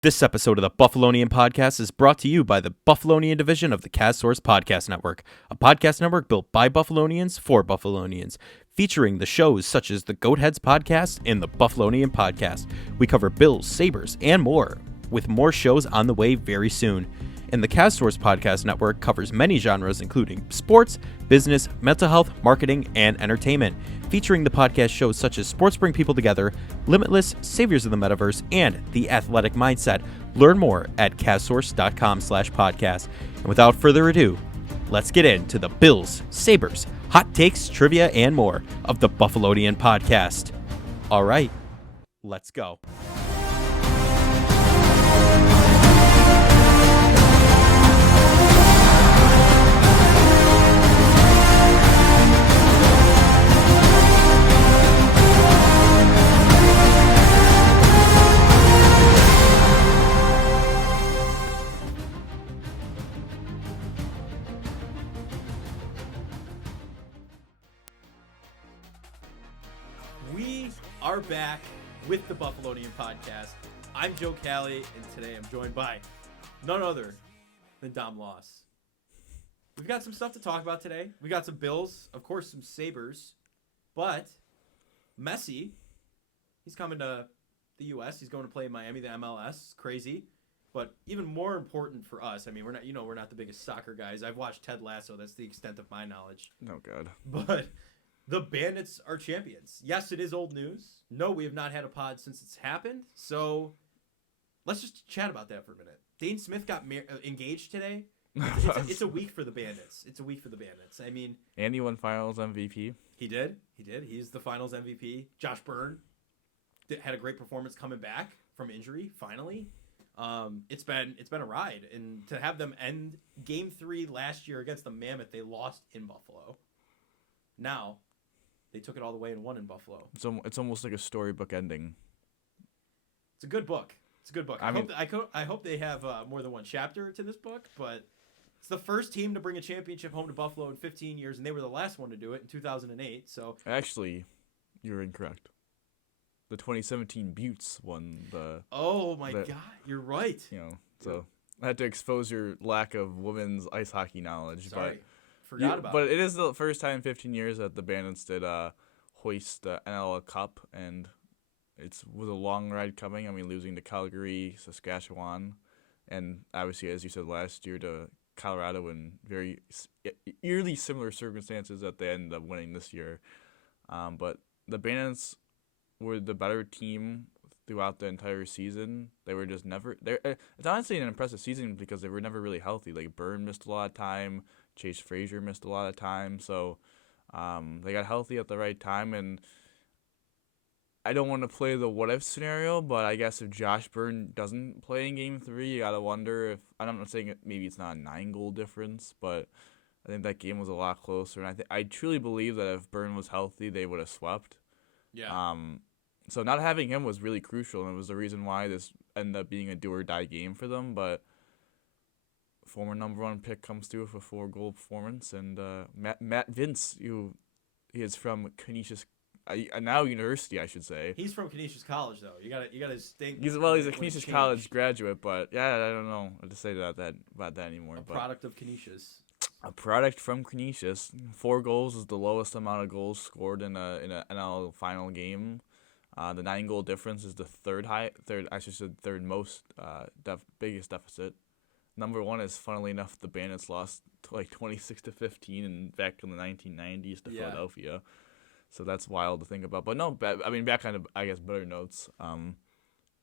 This episode of the Buffalonian podcast is brought to you by the Buffalonian division of the CastSource Podcast Network, a podcast network built by Buffalonians for Buffalonians, featuring the shows such as the Goatheads podcast and the Buffalonian podcast. We cover Bills, Sabres, and more, with more shows on the way very soon. And the CastSource Podcast Network covers many genres including sports, business, mental health, marketing, and entertainment, featuring the podcast shows such as Sports Bring People Together, Limitless, Saviors of the Metaverse, and The Athletic Mindset. Learn more at castsource.com/podcast. And without further ado, let's get into the Bills, Sabres, hot takes, trivia, and more of the Buffalonian podcast. All right, let's go. We are back with the Buffalonian podcast. I'm Joe Callie, and today I'm joined by none other than Dom Loss. We've got some stuff to talk about today. We got some Bills, of course, some Sabres, but Messi, he's coming to the U.S. He's going to play in Miami, the MLS. Crazy, but even more important for us. I mean, we're not the biggest soccer guys. I've watched Ted Lasso. That's the extent of my knowledge. Oh God, but. The Bandits are champions. Yes, it is old news. No, we have not had a pod since it's happened. So let's just chat about that for a minute. Dane Smith got engaged today. It's a week for the Bandits. I mean, and he won Finals MVP. He did. He's the Finals MVP. Josh Byrne had a great performance coming back from injury. Finally, it's been a ride, and to have them end Game 3 last year against the Mammoth, they lost in Buffalo. Now. They took it all the way and won in Buffalo. It's almost like a storybook ending. It's a good book. I hope they have more than one chapter to this book, but it's the first team to bring a championship home to Buffalo in 15 years, and they were the last one to do it in 2008. So actually, you're incorrect. The 2017 Buttes won the. Oh my God, you're right. So I had to expose your lack of women's ice hockey knowledge. Sorry. Forgot about it. But it is the first time in 15 years that the Bandits did hoist the NL Cup, and it was a long ride coming. I mean, losing to Calgary, Saskatchewan, and obviously, as you said, last year to Colorado in very eerily similar circumstances that they ended up winning this year. But the Bandits were the better team throughout the entire season. They were just never there. It's honestly an impressive season because they were never really healthy. Like Byrne missed a lot of time. Chase Frazier missed a lot of time, so they got healthy at the right time. And I don't want to play the what-if scenario, but I guess if Josh Byrne doesn't play in Game 3, you got to wonder if – I'm not saying maybe it's not a 9-goal difference, but I think that game was a lot closer. And I truly believe that if Byrne was healthy, they would have swept. Yeah. So not having him was really crucial, and it was the reason why this ended up being a do-or-die game for them, but – former number 1 pick comes through with a 4-goal performance, and Matt Vince, he is from Canisius, now University, I should say. He's from Canisius College, though. You gotta think. He's a Canisius College graduate, but yeah, I don't know what to say about that anymore. Product of Canisius. A product from Canisius. 4 goals is the lowest amount of goals scored in a NL final game. The 9-goal difference is the third most biggest deficit. Number 1 is, funnily enough, the Bandits lost like 26-15 and back in the 1990s to Philadelphia. So that's wild to think about. But no, back on, I guess, better notes.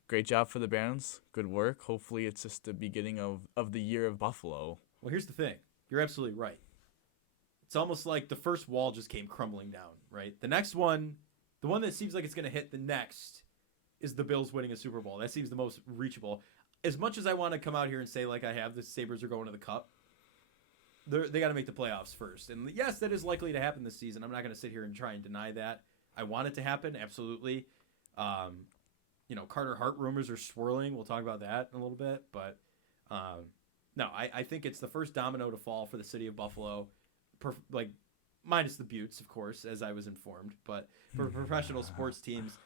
Great job for the Bandits. Good work. Hopefully it's just the beginning of the year of Buffalo. Well, here's the thing. You're absolutely right. It's almost like the first wall just came crumbling down, right? The next one, the one that seems like it's going to hit the next, is the Bills winning a Super Bowl. That seems the most reachable. As much as I want to come out here and say, like I have, the Sabres are going to the Cup, they got to make the playoffs first. And yes, that is likely to happen this season. I'm not going to sit here and try and deny that. I want it to happen, absolutely. Carter Hart rumors are swirling. We'll talk about that in a little bit. But, no, I think it's the first domino to fall for the city of Buffalo, minus the Buttes, of course, as I was informed. But for professional sports teams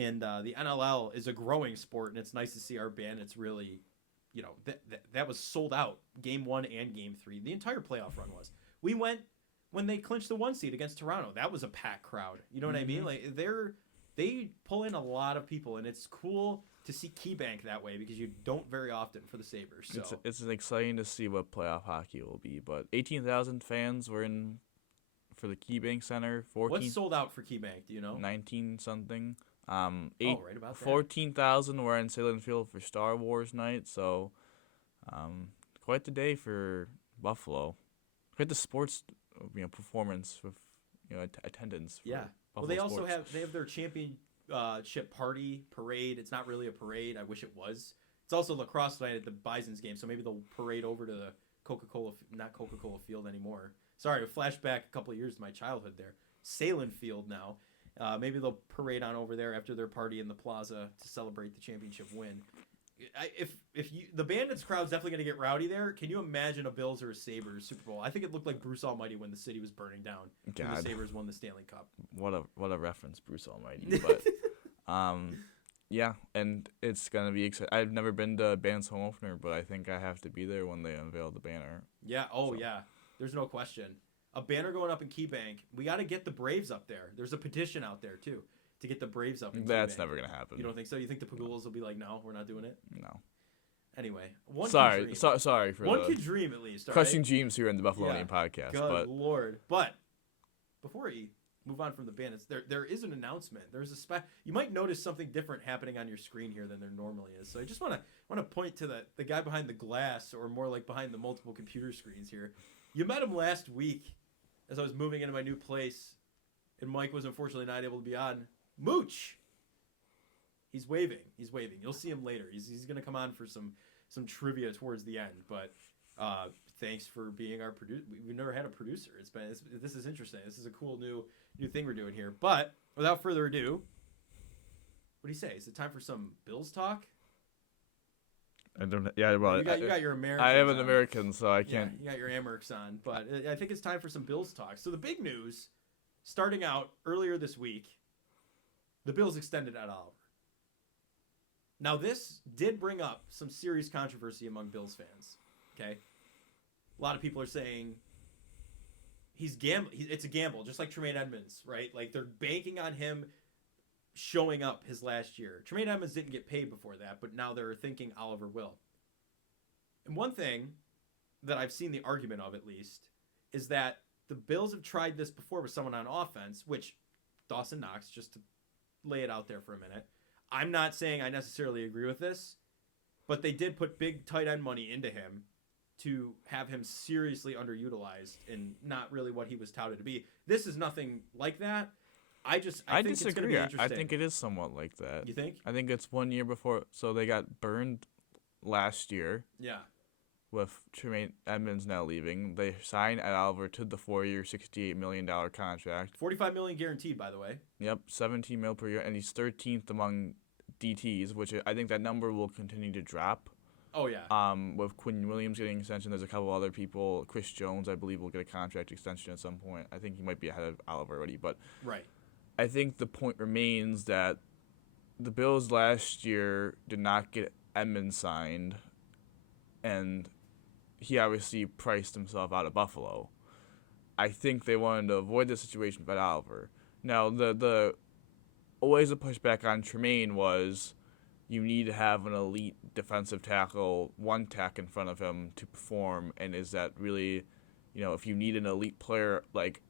And the NLL is a growing sport, and it's nice to see our Bandits really, that was sold out game 1 and game 3. The entire playoff run was. We went when they clinched the 1 seed against Toronto. That was a packed crowd. You know what I mean? Like they pull in a lot of people, and it's cool to see KeyBank that way because you don't very often for the Sabres. So it's exciting to see what playoff hockey will be. But 18,000 fans were in for the KeyBank Center. What's sold out for KeyBank? Do you know? 19 something. Right about that. 14,000 were in Salem Field for Star Wars night. So, quite the day for Buffalo. Quite the sports, performance with attendance. Yeah. Buffalo they also sports. have their championship parade. It's not really a parade. I wish it was. It's also lacrosse night at the Bison's game, so maybe they'll parade over to the not Coca-Cola Field anymore. Sorry, a flashback a couple of years to my childhood there. Salem Field now. Maybe they'll parade on over there after their party in the plaza to celebrate the championship win. The Bandits crowd's definitely going to get rowdy there. Can you imagine a Bills or a Sabres Super Bowl? I think it looked like Bruce Almighty when the city was burning down. When the Sabres won the Stanley Cup. What a reference, Bruce Almighty. But yeah, and it's gonna be exciting. I've never been to Bandits home opener, but I think I have to be there when they unveil the banner. Yeah. Oh yeah. There's no question. A banner going up in KeyBank. We got to get the Braves up there. There's a petition out there too to get the Braves up in That's KeyBank. never gonna happen. You don't think so? You think the Pagulas will be like, no, we're not doing it? No. Anyway, sorry for one could dream at least. Crushing dreams here in the Buffalonian podcast. Good Lord! But before we move on from the Bandits, there is an announcement. There's you might notice something different happening on your screen here than there normally is. So I just want to point to the guy behind the glass, or more like behind the multiple computer screens here. You met him last week as I was moving into my new place, and Mike was unfortunately not able to be on. Mooch. He's waving. You'll see him later. He's going to come on for some trivia towards the end. But thanks for being our producer. We've never had a producer. This is interesting. This is a cool new thing we're doing here. But without further ado, what do you say? Is it time for some Bills talk? I don't. Yeah, well, you got your American. I am an American, so I can't. Yeah, you got your Amerks on, but I think it's time for some Bills talk. So the big news, starting out earlier this week, the Bills extended Ed Oliver. Now, this did bring up some serious controversy among Bills fans. Okay, a lot of people are saying he's gambling. It's a gamble, just like Tremaine Edmonds, right? Like they're banking on him showing up his last year. Tremaine Edmonds didn't get paid before that, but now they're thinking Oliver will. And one thing that I've seen the argument of, at least, is that the Bills have tried this before with someone on offense, which Dawson Knox, just to lay it out there for a minute. I'm not saying I necessarily agree with this, but they did put big tight end money into him to have him seriously underutilized and not really what he was touted to be. This is nothing like that. I think disagree. It's gonna be interesting. I think it is somewhat like that. You think? I think it's 1 year before. So they got burned last year. Yeah. With Tremaine Edmonds now leaving, they signed Ed Oliver to the 4-year, $68 million contract. $45 million guaranteed, by the way. Yep, $17 million per year, and he's 13th among DTs, which I think that number will continue to drop. Oh yeah. With Quinn Williams getting an extension, there's a couple other people. Chris Jones, I believe, will get a contract extension at some point. I think he might be ahead of Oliver already, but right. I think the point remains that the Bills last year did not get Edmonds signed, and he obviously priced himself out of Buffalo. I think they wanted to avoid the situation with Oliver. Now, the always a pushback on Tremaine was you need to have an elite defensive tackle, one tack in front of him to perform, and is that really, if you need an elite player like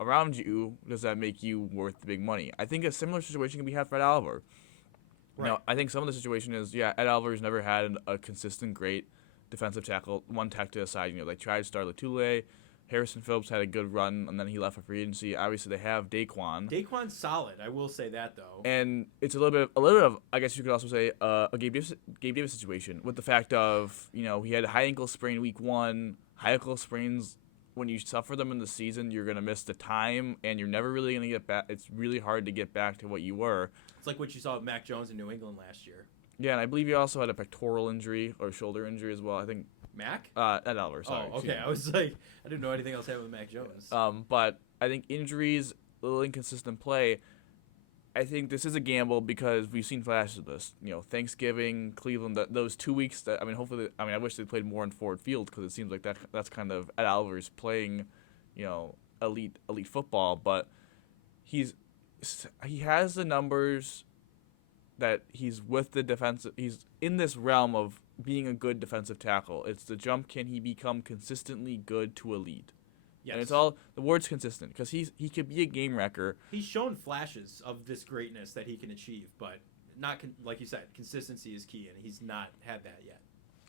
around you, does that make you worth the big money? I think a similar situation can be had for Ed Oliver. Right. I think some of the situation is, Ed Oliver's never had a consistent, great defensive tackle, one tack to the side. They tried to start Latule. Harrison Phillips had a good run, and then he left for free agency. Obviously, they have Daquan. Daquan's solid. I will say that, though. And it's a little bit of, I guess you could also say, a Gabe Davis situation with the fact of, he had a high ankle sprain week 1. High ankle sprains, when you suffer them in the season, you're going to miss the time, and you're never really going to get back. It's really hard to get back to what you were. It's like what you saw with Mac Jones in New England last year. Yeah, and I believe he also had a pectoral injury or shoulder injury as well. I think Mac? Ed Oliver, sorry. Oh, okay. I was like, I didn't know anything else happened with Mac Jones. But I think injuries, a little inconsistent play. I think this is a gamble because we've seen flashes of this. Thanksgiving, Cleveland, those 2 weeks that hopefully, I wish they played more in Ford Field because it seems like that's kind of Ed Oliver's playing, elite football. But he has the numbers that he's with the defensive. He's in this realm of being a good defensive tackle. It's the jump. Can he become consistently good to elite? Yes. And it's all the word's consistent because he could be a game wrecker. He's shown flashes of this greatness that he can achieve, but not like you said, consistency is key, and he's not had that yet.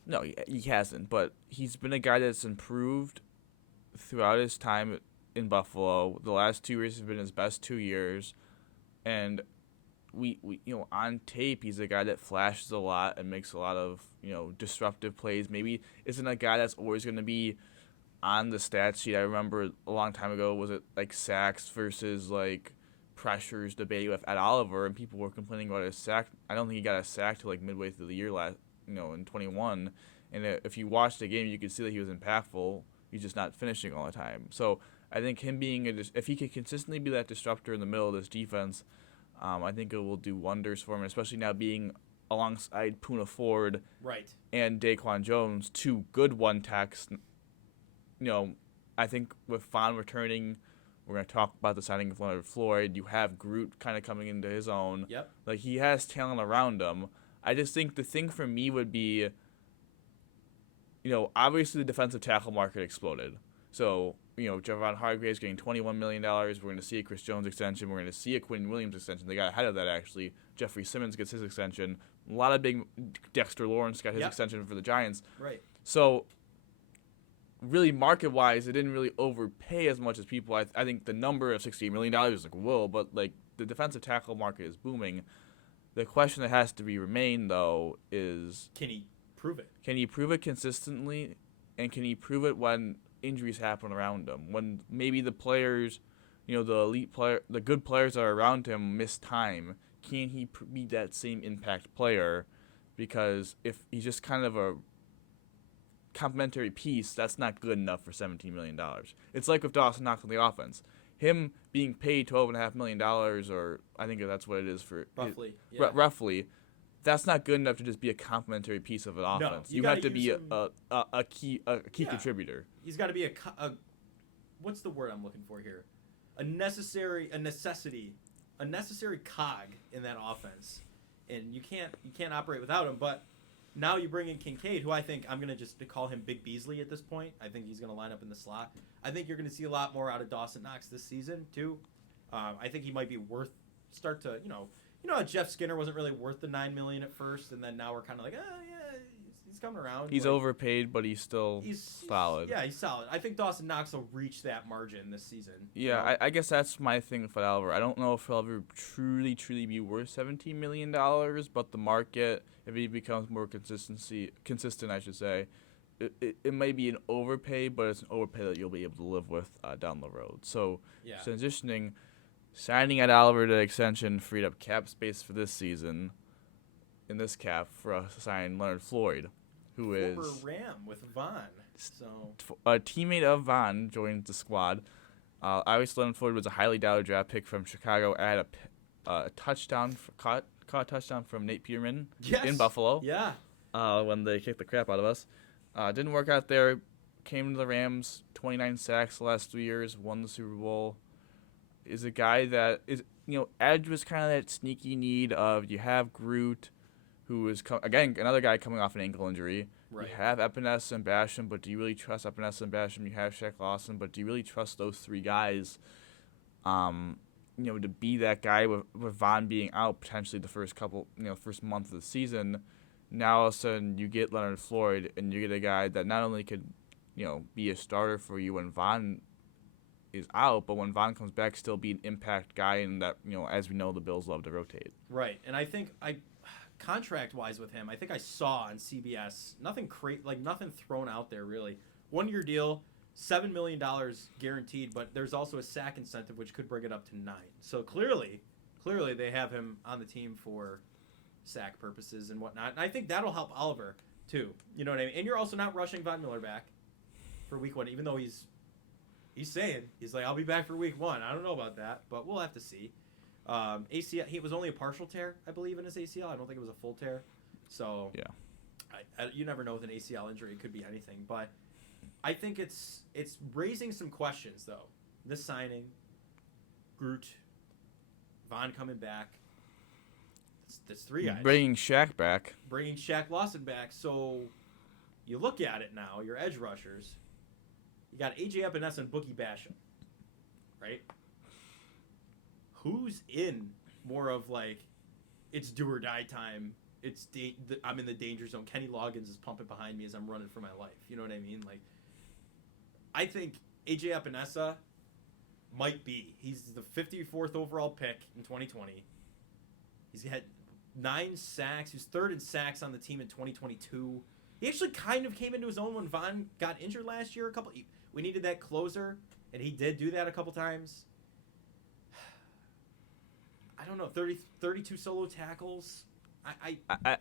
No, he hasn't. But he's been a guy that's improved throughout his time in Buffalo. The last 2 years have been his best 2 years, and we on tape he's a guy that flashes a lot and makes a lot of disruptive plays. Maybe isn't a guy that's always going to be on the stat sheet. I remember a long time ago, was it like sacks versus like pressures debate with Ed Oliver, and people were complaining about his sack. I don't think he got a sack till like midway through the year in 21. And if you watch the game, you could see that he was impactful. He's just not finishing all the time. So I think him being if he could consistently be that disruptor in the middle of this defense, I think it will do wonders for him, especially now being alongside Poona Ford and Daquan Jones, two good one-techs. I think with Vaughn returning, we're going to talk about the signing of Leonard Floyd. You have Groot kind of coming into his own. Yep. Like, he has talent around him. I just think the thing for me would be, obviously the defensive tackle market exploded. So, Javon Hargrave's getting $21 million. We're going to see a Chris Jones extension. We're going to see a Quinn Williams extension. They got ahead of that, actually. Jeffrey Simmons gets his extension. A lot of big Dexter Lawrence got his extension for the Giants. Right. So, really, market-wise, it didn't really overpay as much as people. I think the number of $68 million is like, whoa, but like the defensive tackle market is booming. The question that has to remain, though, is can he prove it? Can he prove it consistently, and can he prove it when injuries happen around him? When maybe the players, the elite player, the good players that are around him miss time, can he be that same impact player? Because if he's just kind of a complementary piece, that's not good enough for $17 million. It's like with Dawson Knox on the offense. Him being paid $12.5 million, or I think that's what it is for roughly, that's not good enough to just be a complementary piece of an offense. You have to be a key contributor. He's got to be a what's the word I'm looking for here? A necessity, a necessary cog in that offense, and you can't operate without him. But now you bring in Kincaid, who I think I'm going to just call him Big Beasley at this point. I think he's going to line up in the slot. I think you're going to see a lot more out of Dawson Knox this season, too. I think he might be how Jeff Skinner wasn't really worth the $9 million at first, and then now we're kind of like, he's coming around. He's overpaid, but he's solid. He's solid. I think Dawson Knox will reach that margin this season. Yeah, I guess that's my thing with Oliver. I don't know if he'll ever truly be worth $17 million, but the market, if he becomes more consistent, I should say, it might be an overpay, but it's an overpay that you'll be able to live with down the road. So, transitioning, signing at Oliver to extension freed up cap space for this season. In this cap for us to sign Leonard Floyd, who is former Ram with Vaughn. So a teammate of Vaughn joined the squad. Obviously, Leonard Floyd was a highly doubted draft pick from Chicago. Had a touchdown, caught a touchdown from Nate Peterman in Buffalo. Yeah. When they kicked the crap out of us. Didn't work out there. Came to the Rams, 29 sacks the last 3 years, won the Super Bowl. Is a guy that is, edge was kind of that sneaky need of you have Groot, who is, again, another guy coming off an ankle injury. Right. You have Epinesa and Basham, but do you really trust Epinesa and Basham? You have Shaq Lawson, but do you really trust those three guys, to be that guy with Vaughn being out potentially the first month of the season? Now all of a sudden you get Leonard Floyd, and you get a guy that not only could, be a starter for you when Vaughn is out, but when Vaughn comes back, still be an impact guy, and that, as we know, the Bills love to rotate. Right, and I think contract-wise with him, I think I saw on CBS, nothing thrown out there, really. 1-year deal, $7 million guaranteed, but there's also a sack incentive, which could bring it up to $9 million. So clearly they have him on the team for sack purposes and whatnot. And I think that'll help Oliver, too. You know what I mean? And you're also not rushing Von Miller back for week 1, even though he's saying, he's like, I'll be back for week 1. I don't know about that, but we'll have to see. ACL, he was only a partial tear, I believe, in his ACL. I don't think it was a full tear. So Yeah. you never know with an ACL injury; it could be anything. But I think it's raising some questions though. This signing, Groot, Vaughn coming back. That's three guys. Bringing Shaq back. Bringing Shaq Lawson back. So you look at it now. Your edge rushers. You got AJ Epinesa and Boogie Basham, right? Who's in more of like, it's do or die time? I'm in the danger zone. Kenny Loggins is pumping behind me as I'm running for my life. You know what I mean? Like, I think AJ Epinesa might be. He's the 54th overall pick in 2020. He's had 9 sacks. He was third in sacks on the team in 2022. He actually kind of came into his own when Vaughn got injured last year. We needed that closer, and he did do that a couple times. I don't know, 32 solo tackles.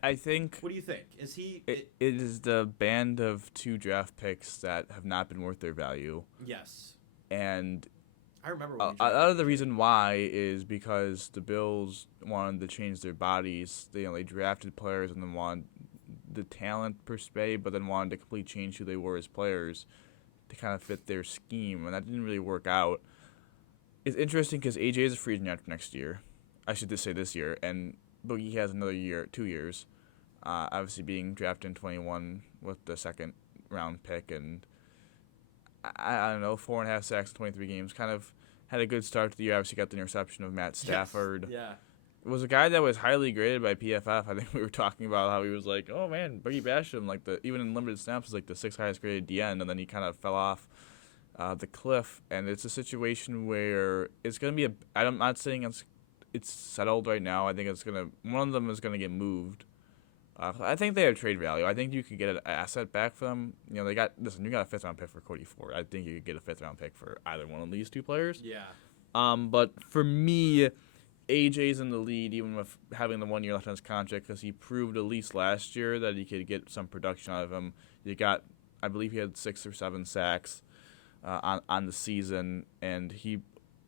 I think. What do you think? Is he? It is the band of 2 draft picks that have not been worth their value. Yes. And I remember. Another the reason why is because the Bills wanted to change their bodies. They drafted players and then wanted the talent per se, but then wanted to completely change who they were as players to kind of fit their scheme, and that didn't really work out. It's interesting because AJ is a free agent after next year. I should just say this year, and Boogie has another year, 2 years, obviously being drafted in 21 with the second round pick, and I don't know, 4.5 sacks in 23 games, kind of had a good start to the year. Obviously got the interception of Matt Stafford. Yes. Yeah. It was a guy that was highly graded by PFF. I think we were talking about how he was like, oh man, Boogie Basham, even in limited snaps, was like the 6th highest graded DN, and then he kind of fell off the cliff. And it's a situation where it's going to be I'm not saying it's settled right now. I think one of them is going to get moved. I think they have trade value. I think you could get an asset back for them. You got a 5th round pick for Cody Ford. I think you could get a 5th round pick for either one of these 2 players. Yeah. But for me, AJ's in the lead, even with having the 1 year left on his contract, because he proved at least last year that he could get some production out of him. I believe he had 6 or 7 sacks on the season, and he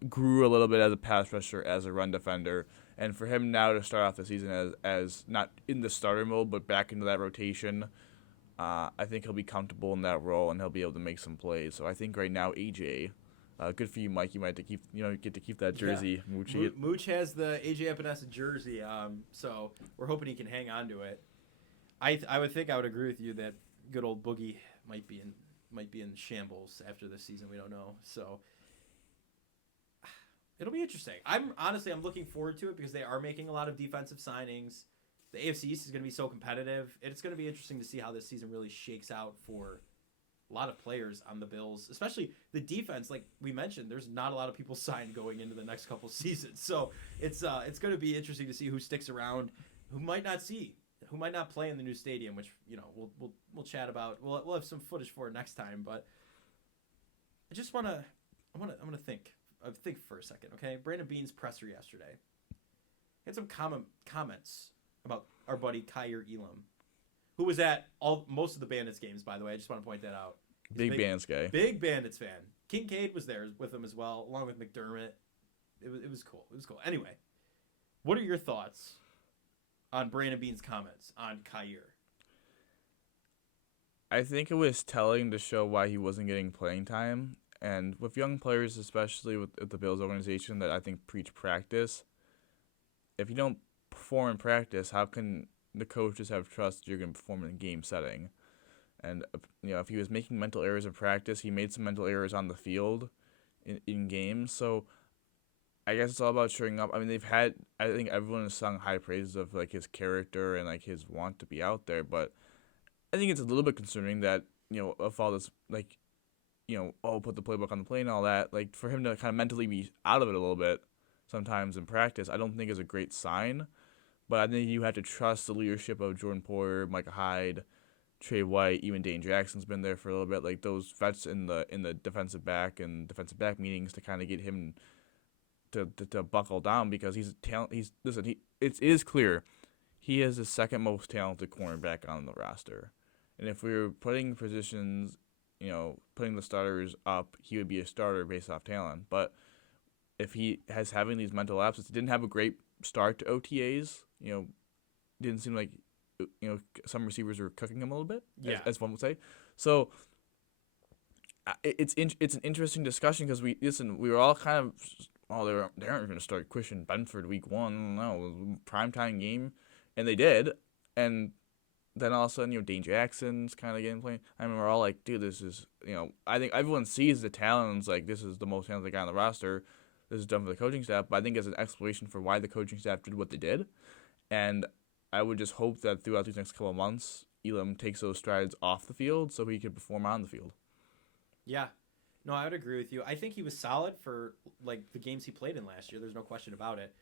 grew a little bit as a pass rusher, as a run defender. And for him now to start off the season as not in the starter mode, but back into that rotation, I think he'll be comfortable in that role, and he'll be able to make some plays. So I think right now, AJ, good for you, Mike. You might get to keep that jersey. Yeah. Mooch has the AJ Epinesa jersey, so we're hoping he can hang on to it. I would agree with you that good old Boogie might be in shambles after this season. We don't know, so it'll be interesting. I'm looking forward to it because they are making a lot of defensive signings. The AFC East is going to be so competitive. It's going to be interesting to see how this season really shakes out for a lot of players on the Bills, especially the defense. Like we mentioned, there's not a lot of people signed going into the next couple seasons. So it's going to be interesting to see who sticks around, who might not play in the new stadium, which, we'll chat about. We'll have some footage for it next time, but I just want to think for a second, okay? Brandon Beane's presser yesterday. He had some comments about our buddy Kyer Elam, who was at most of the Bandits games, by the way. I just want to point that out. Big Bandits guy. Big Bandits fan. Kincaid was there with him as well, along with McDermott. It was cool. It was cool. Anyway, what are your thoughts on Brandon Beane's comments on Kyer? I think it was telling to show why he wasn't getting playing time. And with young players, especially with the Bills organization that I think preach practice, if you don't perform in practice, how can the coaches have trust you're going to perform in a game setting? And if he was making mental errors in practice, he made some mental errors on the field in games. So I guess it's all about showing up. I mean, I think everyone has sung high praises of like his character and like his want to be out there, but I think it's a little bit concerning that of all this put the playbook on the plane and all that, like for him to kind of mentally be out of it a little bit sometimes in practice, I don't think is a great sign. But I think you have to trust the leadership of Jordan Poyer, Micah Hyde, Trey White, even Dane Jackson's been there for a little bit. Like those vets in the defensive back meetings to kind of get him to buckle down, because he's a talent. It is clear he is the second most talented cornerback on the roster, and if we were putting positions, putting the starters up, he would be a starter based off talent. But if he has having these mental lapses, he didn't have a great start to OTAs. Didn't seem like some receivers were cooking him a little bit, as one would say. So it's an interesting discussion because we were all kind of they aren't going to start Christian Benford week 1. No, primetime game, and they did, and then all of a sudden Dane Jackson's kind of getting played. I mean, we're all like, dude, this is I think everyone sees the talent and is like, this is the most talented guy on the roster. This is done for the coaching staff, but I think it's an explanation for why the coaching staff did what they did, and I would just hope that throughout these next couple of months, Elam takes those strides off the field so he can perform on the field. Yeah. No, I would agree with you. I think he was solid for like the games he played in last year. There's no question about it.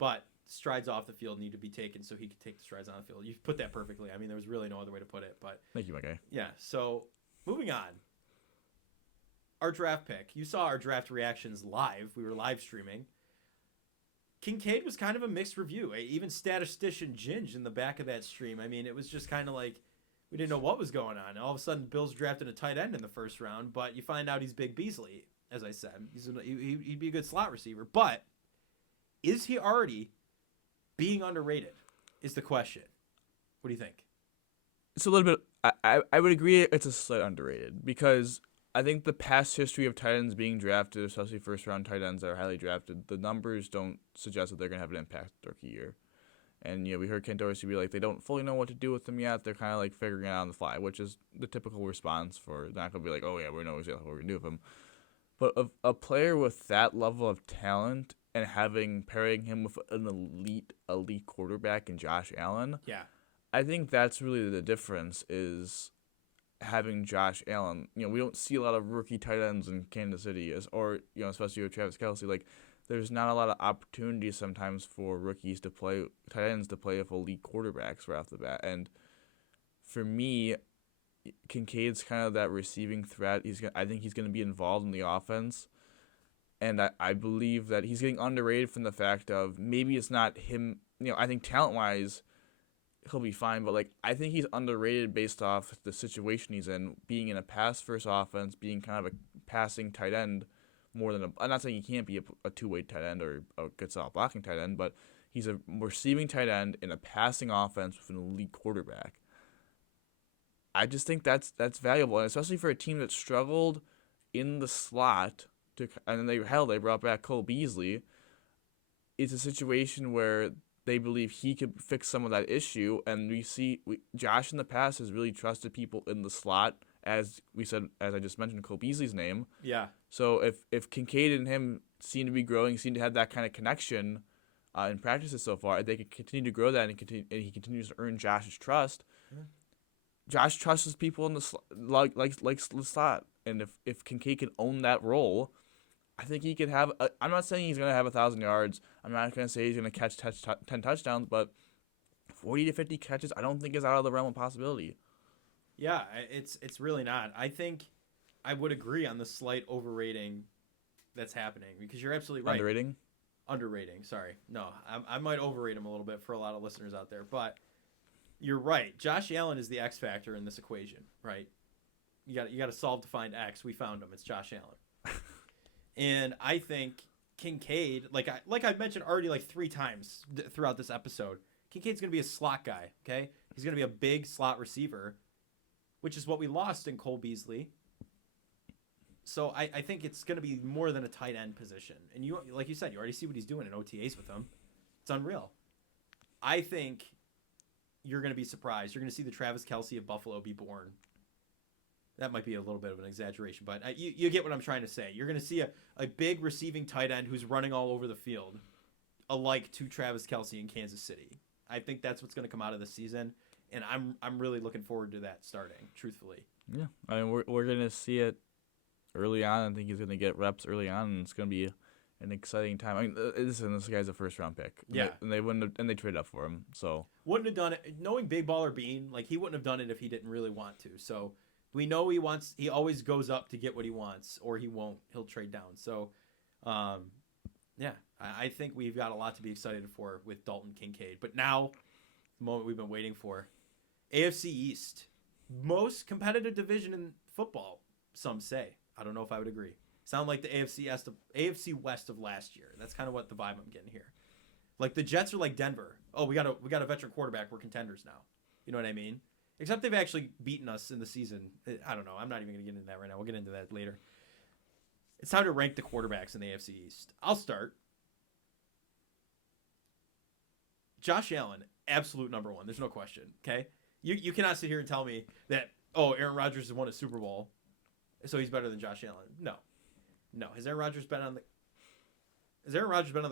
But strides off the field need to be taken so he could take the strides on the field. You put that perfectly. I mean, there was really no other way to put it. But thank you, my guy. Yeah. So moving on. Our draft pick. You saw our draft reactions live. We were live streaming. Kincaid was kind of a mixed review. Even statistician Ginge in the back of that stream. I mean, it was just kind of like we didn't know what was going on. All of a sudden, Bills drafted a tight end in the first round, but you find out he's Big Beasley, as I said. He'd be a good slot receiver. But is he already being underrated is the question. What do you think? It's a little bit – I would agree it's a slight underrated because I think the past history of tight ends being drafted, especially first-round tight ends that are highly drafted, the numbers don't suggest that they're going to have an impact rookie year. And, we heard Ken Dorsey be like, they don't fully know what to do with them yet. They're kind of like figuring it out on the fly, which is the typical response for not going to be like, oh, yeah, we know exactly what we're going to do with them. But a player with that level of talent and pairing him with an elite quarterback in Josh Allen, yeah, I think that's really the difference is having Josh Allen. We don't see a lot of rookie tight ends in Kansas City, especially with Travis Kelce. Like, there's not a lot of opportunities sometimes for rookies to play, tight ends to play with elite quarterbacks right off the bat. And for me, Kincaid's kind of that receiving threat. I think he's going to be involved in the offense. And I believe that he's getting underrated from the fact of maybe it's not him. I think talent-wise, he'll be fine. But, I think he's underrated based off the situation he's in, being in a pass-first offense, being kind of a passing tight end. More than I'm not saying he can't be a two-way tight end or a good solid blocking tight end, but he's a receiving tight end in a passing offense with an elite quarterback. I just think that's valuable, and especially for a team that struggled in the slot and they brought back Cole Beasley. It's a situation where they believe he could fix some of that issue, and Josh in the past has really trusted people in the slot. As I just mentioned, Cole Beasley's name. Yeah. So if Kincaid and him seem to be growing, seem to have that kind of connection in practices so far, they can continue to grow that and he continues to earn Josh's trust. Mm-hmm. Josh trusts people in the the slot, and if Kincaid can own that role, I think he could have. I'm not saying he's going to have 1,000 yards. I'm not going to say he's going to catch 10 touchdowns, but 40 to 50 catches, I don't think is out of the realm of possibility. Yeah, it's really not. I think I would agree on the slight overrating that's happening because you're absolutely right. Underrating, sorry. No, I might overrate him a little bit for a lot of listeners out there, but you're right. Josh Allen is the X factor in this equation, right? You got to solve to find X. We found him. It's Josh Allen. And I think Kincaid, like I've mentioned already 3 times throughout this episode, Kincaid's going to be a slot guy, okay? He's going to be a big slot receiver, which is what we lost in Cole Beasley. So I think it's going to be more than a tight end position. And you, like you said, you already see what he's doing in OTAs with him. It's unreal. I think you're going to be surprised. You're going to see the Travis Kelce of Buffalo be born. That might be a little bit of an exaggeration, but you get what I'm trying to say. You're going to see a big receiving tight end who's running all over the field, alike to Travis Kelce in Kansas City. I think that's what's going to come out of this season. And I'm really looking forward to that starting, truthfully. Yeah, I mean we're gonna see it early on. I think he's gonna get reps early on, and it's gonna be an exciting time. I mean, this guy's a first round pick. Yeah, and they traded up for him, so wouldn't have done it. Knowing Big Baller Bean, he wouldn't have done it if he didn't really want to. So we know he wants. He always goes up to get what he wants, or he won't. He'll trade down. So, yeah, I think we've got a lot to be excited for with Dalton Kincaid. But now, the moment we've been waiting for. AFC East, most competitive division in football, some say. I don't know if I would agree. Sound like the AFC West of last year. That's kind of what the vibe I'm getting here. Like the Jets are like Denver. Oh, we got a veteran quarterback. We're contenders now. You know what I mean? Except they've actually beaten us in the season. I don't know. I'm not even going to get into that right now. We'll get into that later. It's time to rank the quarterbacks in the AFC East. I'll start. Josh Allen, absolute number one. There's no question. Okay? You cannot sit here and tell me that, Aaron Rodgers has won a Super Bowl, so he's better than Josh Allen. No. Has Aaron Rodgers been on the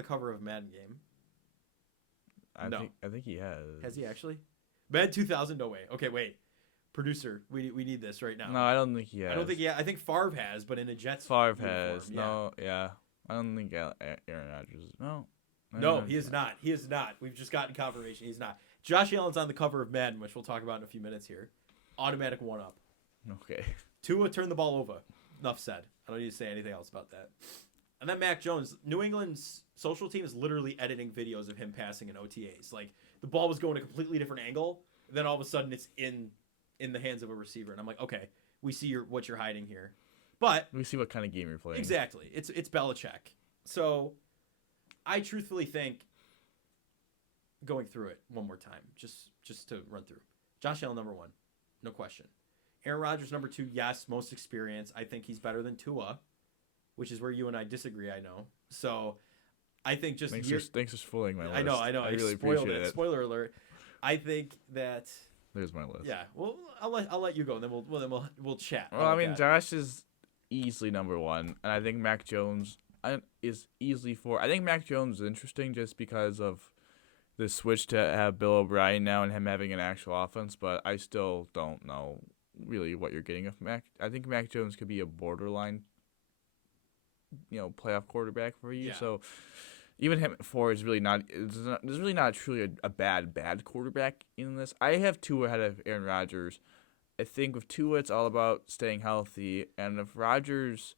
cover of a Madden game? I think he has. Has he actually? Madden 2000? No way. Okay, wait. Producer, we need this right now. No, I don't think he has. I don't think I think Favre has, but in a Jets Favre uniform. has. Yeah. No, yeah. I don't think Aaron Rodgers. No, he is not. He is not. We've just gotten confirmation. He's not. Josh Allen's on the cover of Madden, which we'll talk about in a few minutes here. Automatic one-up. Okay. Tua turned the ball over. Enough said. I don't need to say anything else about that. And then Mac Jones. New England's social team is literally editing videos of him passing in OTAs. Like, the ball was going a completely different angle, then all of a sudden it's in the hands of a receiver. And I'm like, okay, we see what you're hiding here. But we see what kind of game you're playing. Exactly. It's Belichick. So I truthfully think, going through it one more time, just to run through. Josh Allen, number one. No question. Aaron Rodgers, number two, yes, most experience. I think he's better than Tua, which is where you and I disagree, I know. So I think just... Thanks for spoiling my list. I know. I really appreciate it. Spoiler alert. I think that... There's my list. Yeah, well, I'll let you go, and then we'll chat. Well, I mean, Josh is easily number one, and I think Mac Jones is easily four. I think Mac Jones is interesting just because of the switch to have Bill O'Brien now and him having an actual offense, but I still don't know really what you're getting with Mac. I think Mac Jones could be a borderline, playoff quarterback for you. Yeah. So even him at four is really not. There's really not truly a bad quarterback in this. I have Tua ahead of Aaron Rodgers. I think with Tua, it's all about staying healthy, and if Rodgers,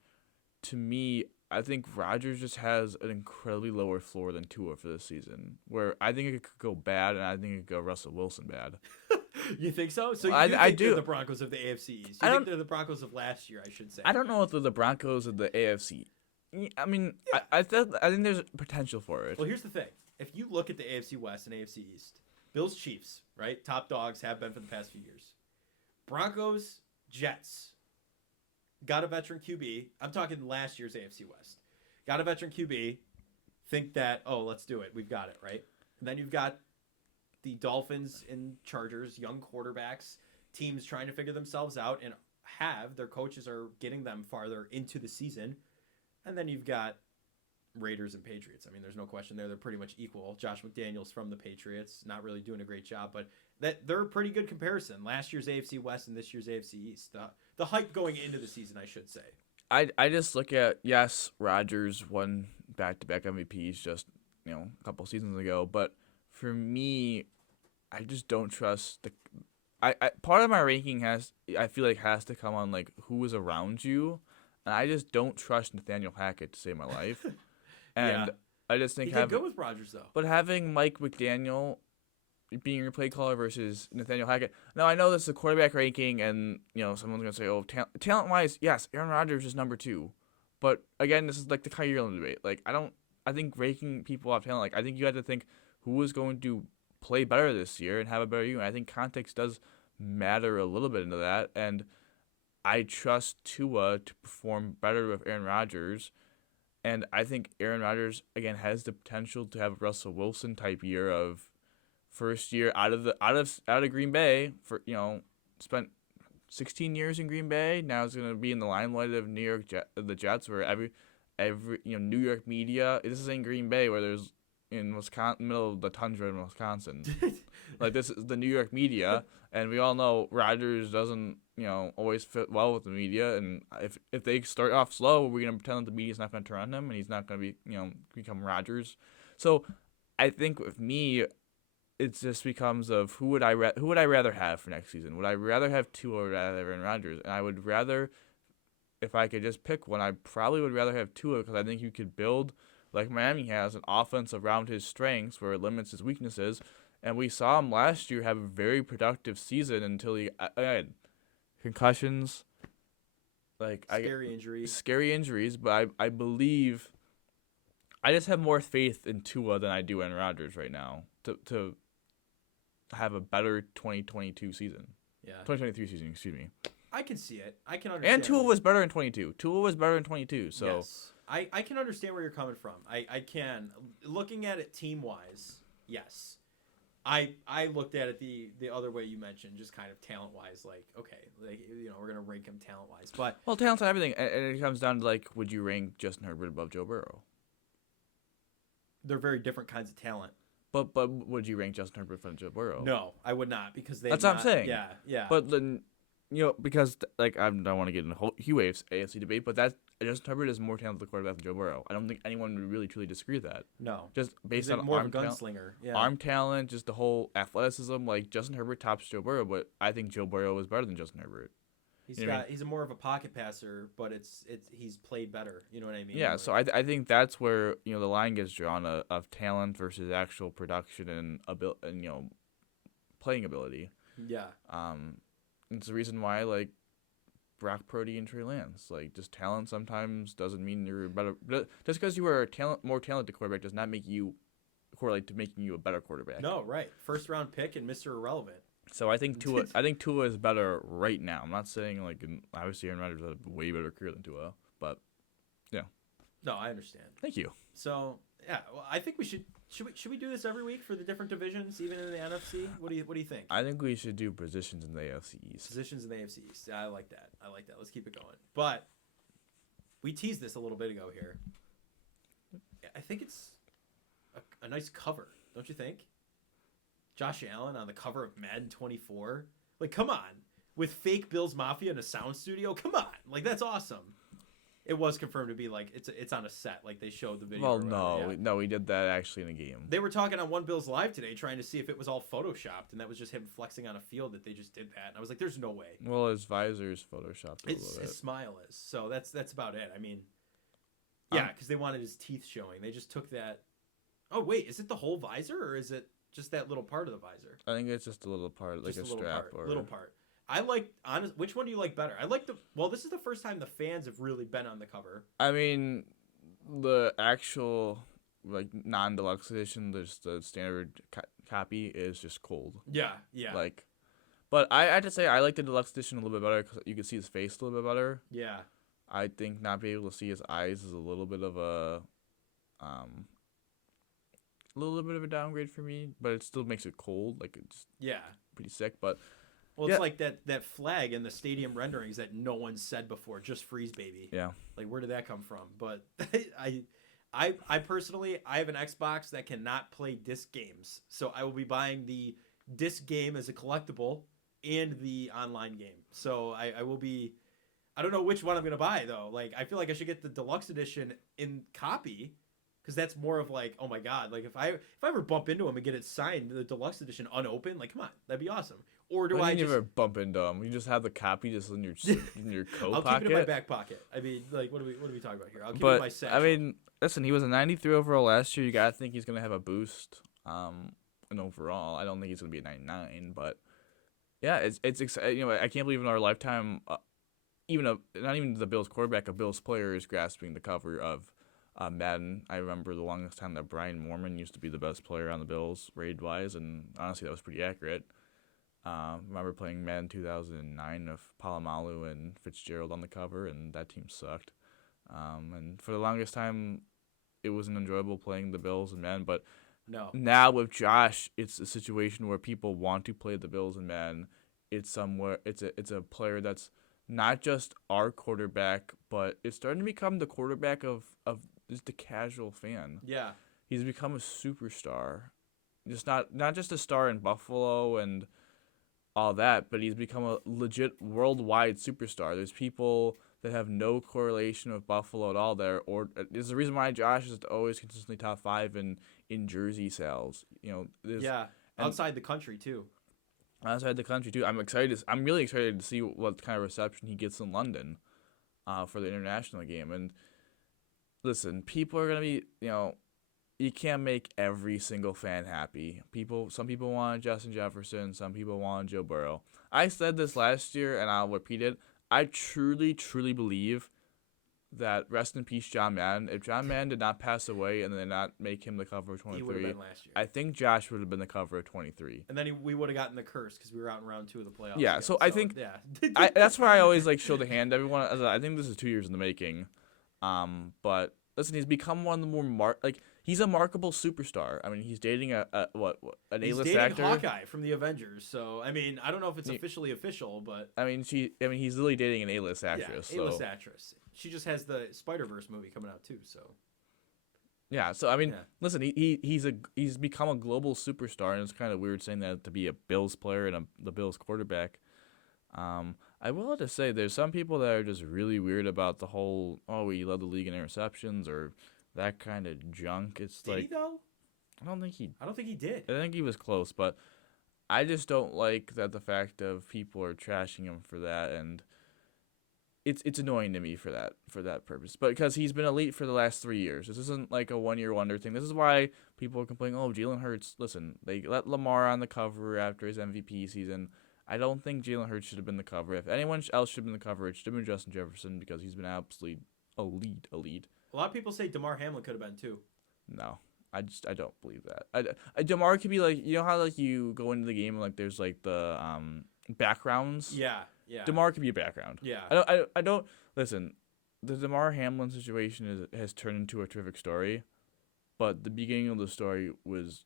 to me, I think Rodgers just has an incredibly lower floor than Tua for this season, where I think it could go bad, and I think it could go Russell Wilson bad. You think so? So I think do. They're the Broncos of the AFC East. You think they're the Broncos of last year, I should say. I don't know if they're the Broncos of the AFC. I mean, yeah. I think there's potential for it. Well, here's the thing. If you look at the AFC West and AFC East, Bills, Chiefs, right? Top dogs, have been for the past few years. Broncos, Jets. Got a veteran QB. I'm talking last year's AFC West. Got a veteran QB. Think that, let's do it. We've got it, right? And then you've got the Dolphins and Chargers, young quarterbacks, teams trying to figure themselves out and their coaches are getting them farther into the season. And then you've got Raiders and Patriots. I mean, there's no question there. They're pretty much equal. Josh McDaniels from the Patriots, not really doing a great job, but they're a pretty good comparison. Last year's AFC West and this year's AFC East. The hype going into the season, I should say. I just look at, yes, Rodgers won back-to-back MVPs just, a couple seasons ago, but for me, I just don't trust part of my ranking I feel like has to come on like who is around you, and I just don't trust Nathaniel Hackett to save my life. And yeah. I just think he did good with Rodgers though. But having Mike McDaniel being your play caller versus Nathaniel Hackett. Now I know this is a quarterback ranking, and someone's gonna say, "Oh, talent wise, yes, Aaron Rodgers is number 2." But again, this is like the Kyrie Irving debate. Like I think ranking people off talent. Like I think you have to think who is going to play better this year and have a better year. And I think context does matter a little bit into that. And I trust Tua to perform better with Aaron Rodgers. And I think Aaron Rodgers again has the potential to have a Russell Wilson type year of first year out of Green Bay for spent 16 years in Green Bay. Now he's going to be in the limelight of the Jets, where every New York media. This is in Green Bay, where there's in Wisconsin, middle of the tundra in Wisconsin. Like this is the New York media, and we all know Rodgers doesn't always fit well with the media. And if they start off slow, we're gonna pretend that the media's not gonna turn on him, and he's not gonna be become Rodgers. So I think with me, it just becomes of who would I rather have for next season? Would I rather have Tua or rather have Aaron Rodgers? And I would rather, if I could just pick one, I probably would rather have Tua, because I think you could build, like Miami has, an offense around his strengths where it limits his weaknesses. And we saw him last year have a very productive season until he had concussions. like scary injuries, but I believe I just have more faith in Tua than I do in Rodgers right now to have a better 2022 season. Yeah. 2023 season, excuse me. I can see it. I can understand. And Tua was better in 22. So yes. I can understand where you're coming from. I can. Looking at it team-wise, yes. I looked at it the other way you mentioned, just kind of talent-wise, like, okay, like, we're going to rank him talent-wise. But well, talent's not everything. And it comes down to, like, would you rank Justin Herbert above Joe Burrow? They're very different kinds of talent. But would you rank Justin Herbert above Joe Burrow? No, I would not, because that's what I'm saying. Yeah. But then, because, like, I don't want to get into the whole Waves AFC debate, but Justin Herbert is more talented quarterback than Joe Burrow. I don't think anyone would really truly disagree with that. No. Just based on more of a gunslinger. Yeah. Arm talent, just the whole athleticism. Like, Justin Herbert tops Joe Burrow, but I think Joe Burrow is better than Justin Herbert. He's a more of a pocket passer, but he's played better. You know what I mean? Yeah, so I think that's where the line gets drawn of talent versus actual production and playing ability. Yeah. It's the reason why like Brock Purdy and Trey Lance, like, just talent sometimes doesn't mean you're better. Just because you are more talented quarterback does not make you correlate to making you a better quarterback. No, right. First round pick and Mr. Irrelevant. So I think Tua is better right now. I'm not saying like obviously Aaron Rodgers has a way better career than Tua, but yeah. No, I understand. Thank you. So yeah, well, I think we should we do this every week for the different divisions, even in the NFC? What do you think? I think we should do positions in the AFC East. Positions in the AFC East. I like that. Let's keep it going. But we teased this a little bit ago here. I think it's a nice cover, don't you think? Josh Allen on the cover of Madden 24. Like, come on. With fake Bills Mafia in a sound studio? Come on. Like, that's awesome. It was confirmed to be, like, it's on a set. Like, they showed the video. Well, no, we did that actually in a game. They were talking on One Bills Live today trying to see if it was all Photoshopped, and that was just him flexing on a field that they just did that. And I was like, there's no way. Well, his visor's Photoshopped a little bit. His smile is. So that's about it. I mean, yeah, because they wanted his teeth showing. They just took that. Oh, wait, is it the whole visor, or is it just that little part of the visor? I think it's just a little part, like a strap. Little part. Which one do you like better? This is the first time the fans have really been on the cover. I mean, the actual, like, non-deluxe edition, there's the standard copy is just cold. Yeah. Like, but I have to say, I like the deluxe edition a little bit better because you can see his face a little bit better. Yeah. I think not being able to see his eyes is a little bit of a downgrade for me, but it still makes it cold. Like, it's pretty sick, but... Well, it's like that flag in the stadium renderings that no one said before, just freeze, baby. Yeah. Like, where did that come from? But I personally, I have an Xbox that cannot play disc games. So I will be buying the disc game as a collectible and the online game. So I will be, I don't know which one I'm going to buy, though. Like, I feel like I should get the deluxe edition in copy, because that's more of like, oh my God, like if I ever bump into him and get it signed, the deluxe edition unopened, like, come on, that'd be awesome. Or do I just never bump into him? You just have the copy just in your coat I'll pocket. keep it in my back pocket. I mean, like, what are we talking about here? I'll keep it in my satchel. I mean, listen, he was a 93 overall last year. You gotta think he's gonna have a boost. And overall, I don't think he's gonna be a 99, but yeah, it's exciting. I can't believe in our lifetime, not even the Bills quarterback, a Bills player is grasping the cover of Madden. I remember the longest time that Brian Moorman used to be the best player on the Bills raid wise, and honestly, that was pretty accurate. Remember playing Madden 2009 with Palomalu and Fitzgerald on the cover, and that team sucked. And for the longest time, it wasn't enjoyable playing the Bills and Madden. But now with Josh, it's a situation where people want to play the Bills and Madden. It's a player that's not just our quarterback, but it's starting to become the quarterback of just the casual fan. Yeah, he's become a superstar, just not just a star in Buffalo and all that, but he's become a legit worldwide superstar. There's people that have no correlation with Buffalo at all there, or there's the reason why Josh is always consistently top 5 in jersey sales. Outside the country too. Outside the country too. I'm really excited to see what kind of reception he gets in London, for the international game. And listen, people are gonna be, you can't make every single fan happy. Some people want Justin Jefferson. Some people want Joe Burrow. I said this last year, and I'll repeat it. I truly, truly believe that rest in peace, John Madden. If John Madden did not pass away and they did not make him the cover of 23, He would have been last year. I think Josh would have been the cover of 23. And then we would have gotten the curse because we were out in round 2 of the playoffs. Yeah, again. so I think yeah. that's where I always like show the hand to everyone. I think this is 2 years in the making. But listen, he's become one of the more he's a marketable superstar. I mean, he's dating an A-list he's dating actor. Hawkeye from the Avengers. So I mean, I don't know if it's officially official, but I mean, he's literally dating an A-list actress. Yeah, A-list actress. She just has the Spider-Verse movie coming out too. So yeah, so I mean, listen, he's become a global superstar, and it's kind of weird saying that to be a Bills player and the Bills quarterback. I will have to say, there's some people that are just really weird about the whole, he led the league in interceptions or that kind of junk. It's did he though? I don't think he did. I think he was close, but I just don't like that the fact of people are trashing him for that, and it's annoying to me for that purpose. But because he's been elite for the last 3 years, this isn't like a 1-year wonder thing. This is why people are complaining. Jalen Hurts. Listen, they let Lamar on the cover after his MVP season. I don't think Jalen Hurts should have been the cover. If anyone else should have been the cover, it should have been Justin Jefferson because he's been absolutely elite. A lot of people say DeMar Hamlin could have been too. No, I don't believe that. DeMar could be like, you know how like you go into the game and like there's like the backgrounds. Yeah. DeMar could be a background. Yeah. I don't listen. The DeMar Hamlin situation has turned into a terrific story, but the beginning of the story was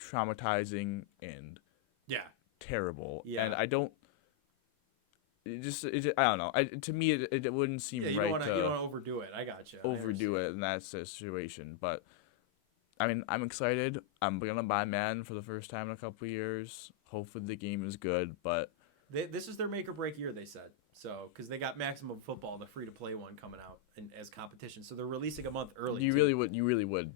traumatizing and terrible. Yeah. And I don't. I don't know. To me, it wouldn't seem right. You don't want to overdo it. I got you. Overdo it in that situation, but I mean, I'm excited. I'm gonna buy Madden for the first time in a couple of years. Hopefully, the game is good, but this is their make or break year. They said so because they got Maximum Football, the free to play one, coming out as competition. So they're releasing a month early. You really would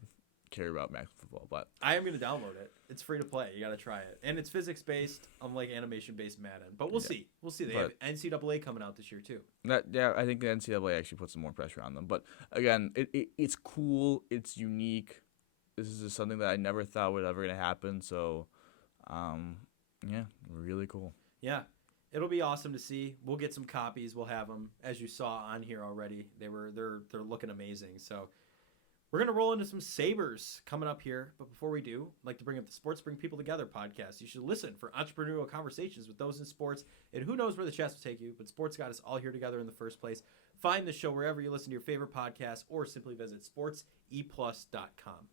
care about Maximum Football, but I am gonna download it. It's free to play. You gotta try it, and it's physics based, unlike animation based Madden. But we'll see. They have NCAA coming out this year too. I think the NCAA actually puts some more pressure on them. But again, it's cool. It's unique. This is just something that I never thought would ever gonna happen. So, really cool. Yeah, it'll be awesome to see. We'll get some copies. We'll have them, as you saw on here already. They're looking amazing. So we're gonna roll into some Sabres coming up here. But before we do, I'd like to bring up the Sports Bring People Together podcast. You should listen for entrepreneurial conversations with those in sports, and who knows where the chats will take you. But sports got us all here together in the first place. Find the show wherever you listen to your favorite podcast, or simply visit sportseplus.com.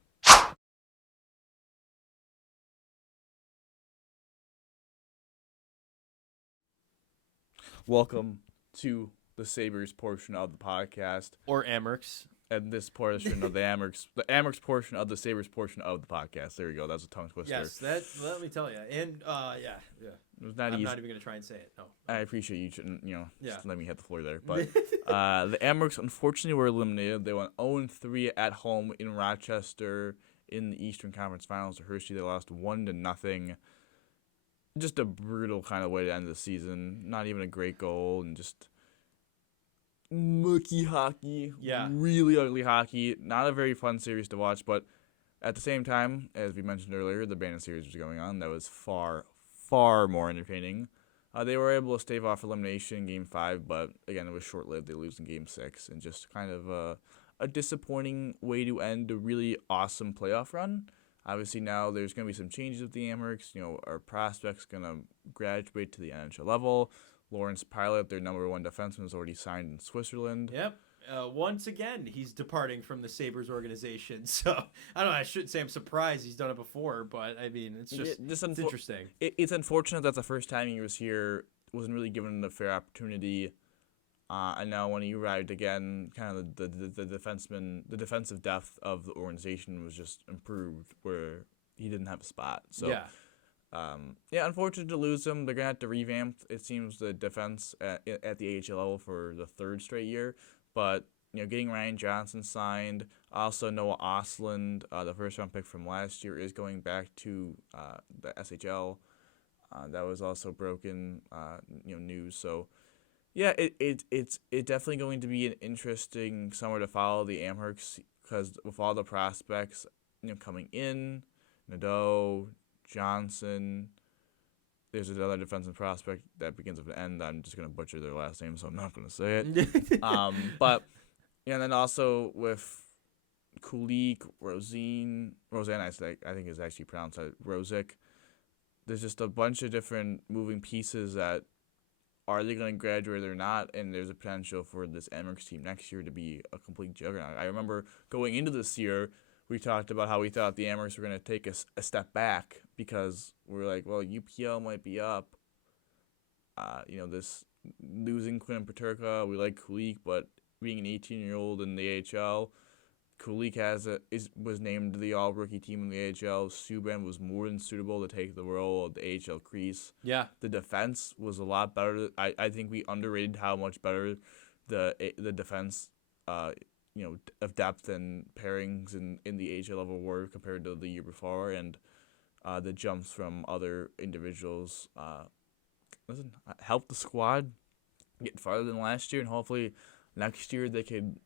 Welcome to the Sabres portion of the podcast. Or Amerks. And this portion of the Amerks portion of the Sabres portion of the podcast. There you go. That's a tongue twister. Yes, let me tell you. And, It was not easy. I'm not even going to try and say it. No. I appreciate you, just let me hit the floor there. But the Amerks, unfortunately, were eliminated. They went 0-3 at home in Rochester in the Eastern Conference Finals to Hershey. They lost 1-0. Just a brutal kind of way to end the season. Not even a great goal, and just mucky hockey. Yeah. Really ugly hockey. Not a very fun series to watch, but at the same time, as we mentioned earlier, the Bandits series was going on. That was far, far more entertaining. They were able to stave off elimination in Game 5, but again, it was short-lived. They lose in Game 6, and just kind of a disappointing way to end a really awesome playoff run. Obviously, now there's going to be some changes with the Amerks. Our prospects going to graduate to the NHL level. Lawrence Pilot, their number one defenseman, is already signed in Switzerland. Yep. Once again, he's departing from the Sabres organization. So, I don't know. I shouldn't say I'm surprised he's done it before, but, I mean, it's just it's interesting. It's unfortunate that the first time he was here wasn't really given a fair opportunity. And now when he arrived again, kind of the defensive depth of the organization was just improved where he didn't have a spot. So, unfortunate to lose him. They're going to have to revamp, it seems, the defense at the AHL level for the third straight year. But, getting Ryan Johnson signed, also Noah Ostlund, the first-round pick from last year, is going back to the SHL. That was also broken, news. So, yeah, it's definitely going to be an interesting summer to follow the Amerks because with all the prospects, coming in, Nadeau, Johnson, there's another defensive prospect that begins with an N. I'm just gonna butcher their last name, so I'm not gonna say it. But and then also with Kulik, Roseanne, I think is actually pronounced Rosick. There's just a bunch of different moving pieces that are they going to graduate or not, and there's a potential for this Amherst team next year to be a complete juggernaut. I remember going into this year, we talked about how we thought the Amherst were going to take a step back because we're like, well, UPL might be up. This losing Quinn Paterka, we like Kulik, but being an 18-year-old in the AHL, Kulik was named the all-rookie team in the AHL. Subban was more than suitable to take the role of the AHL crease. Yeah. The defense was a lot better. I think we underrated how much better the defense, of depth and pairings in the AHL level were compared to the year before, and the jumps from other individuals. Helped the squad get farther than last year, and hopefully next year they could,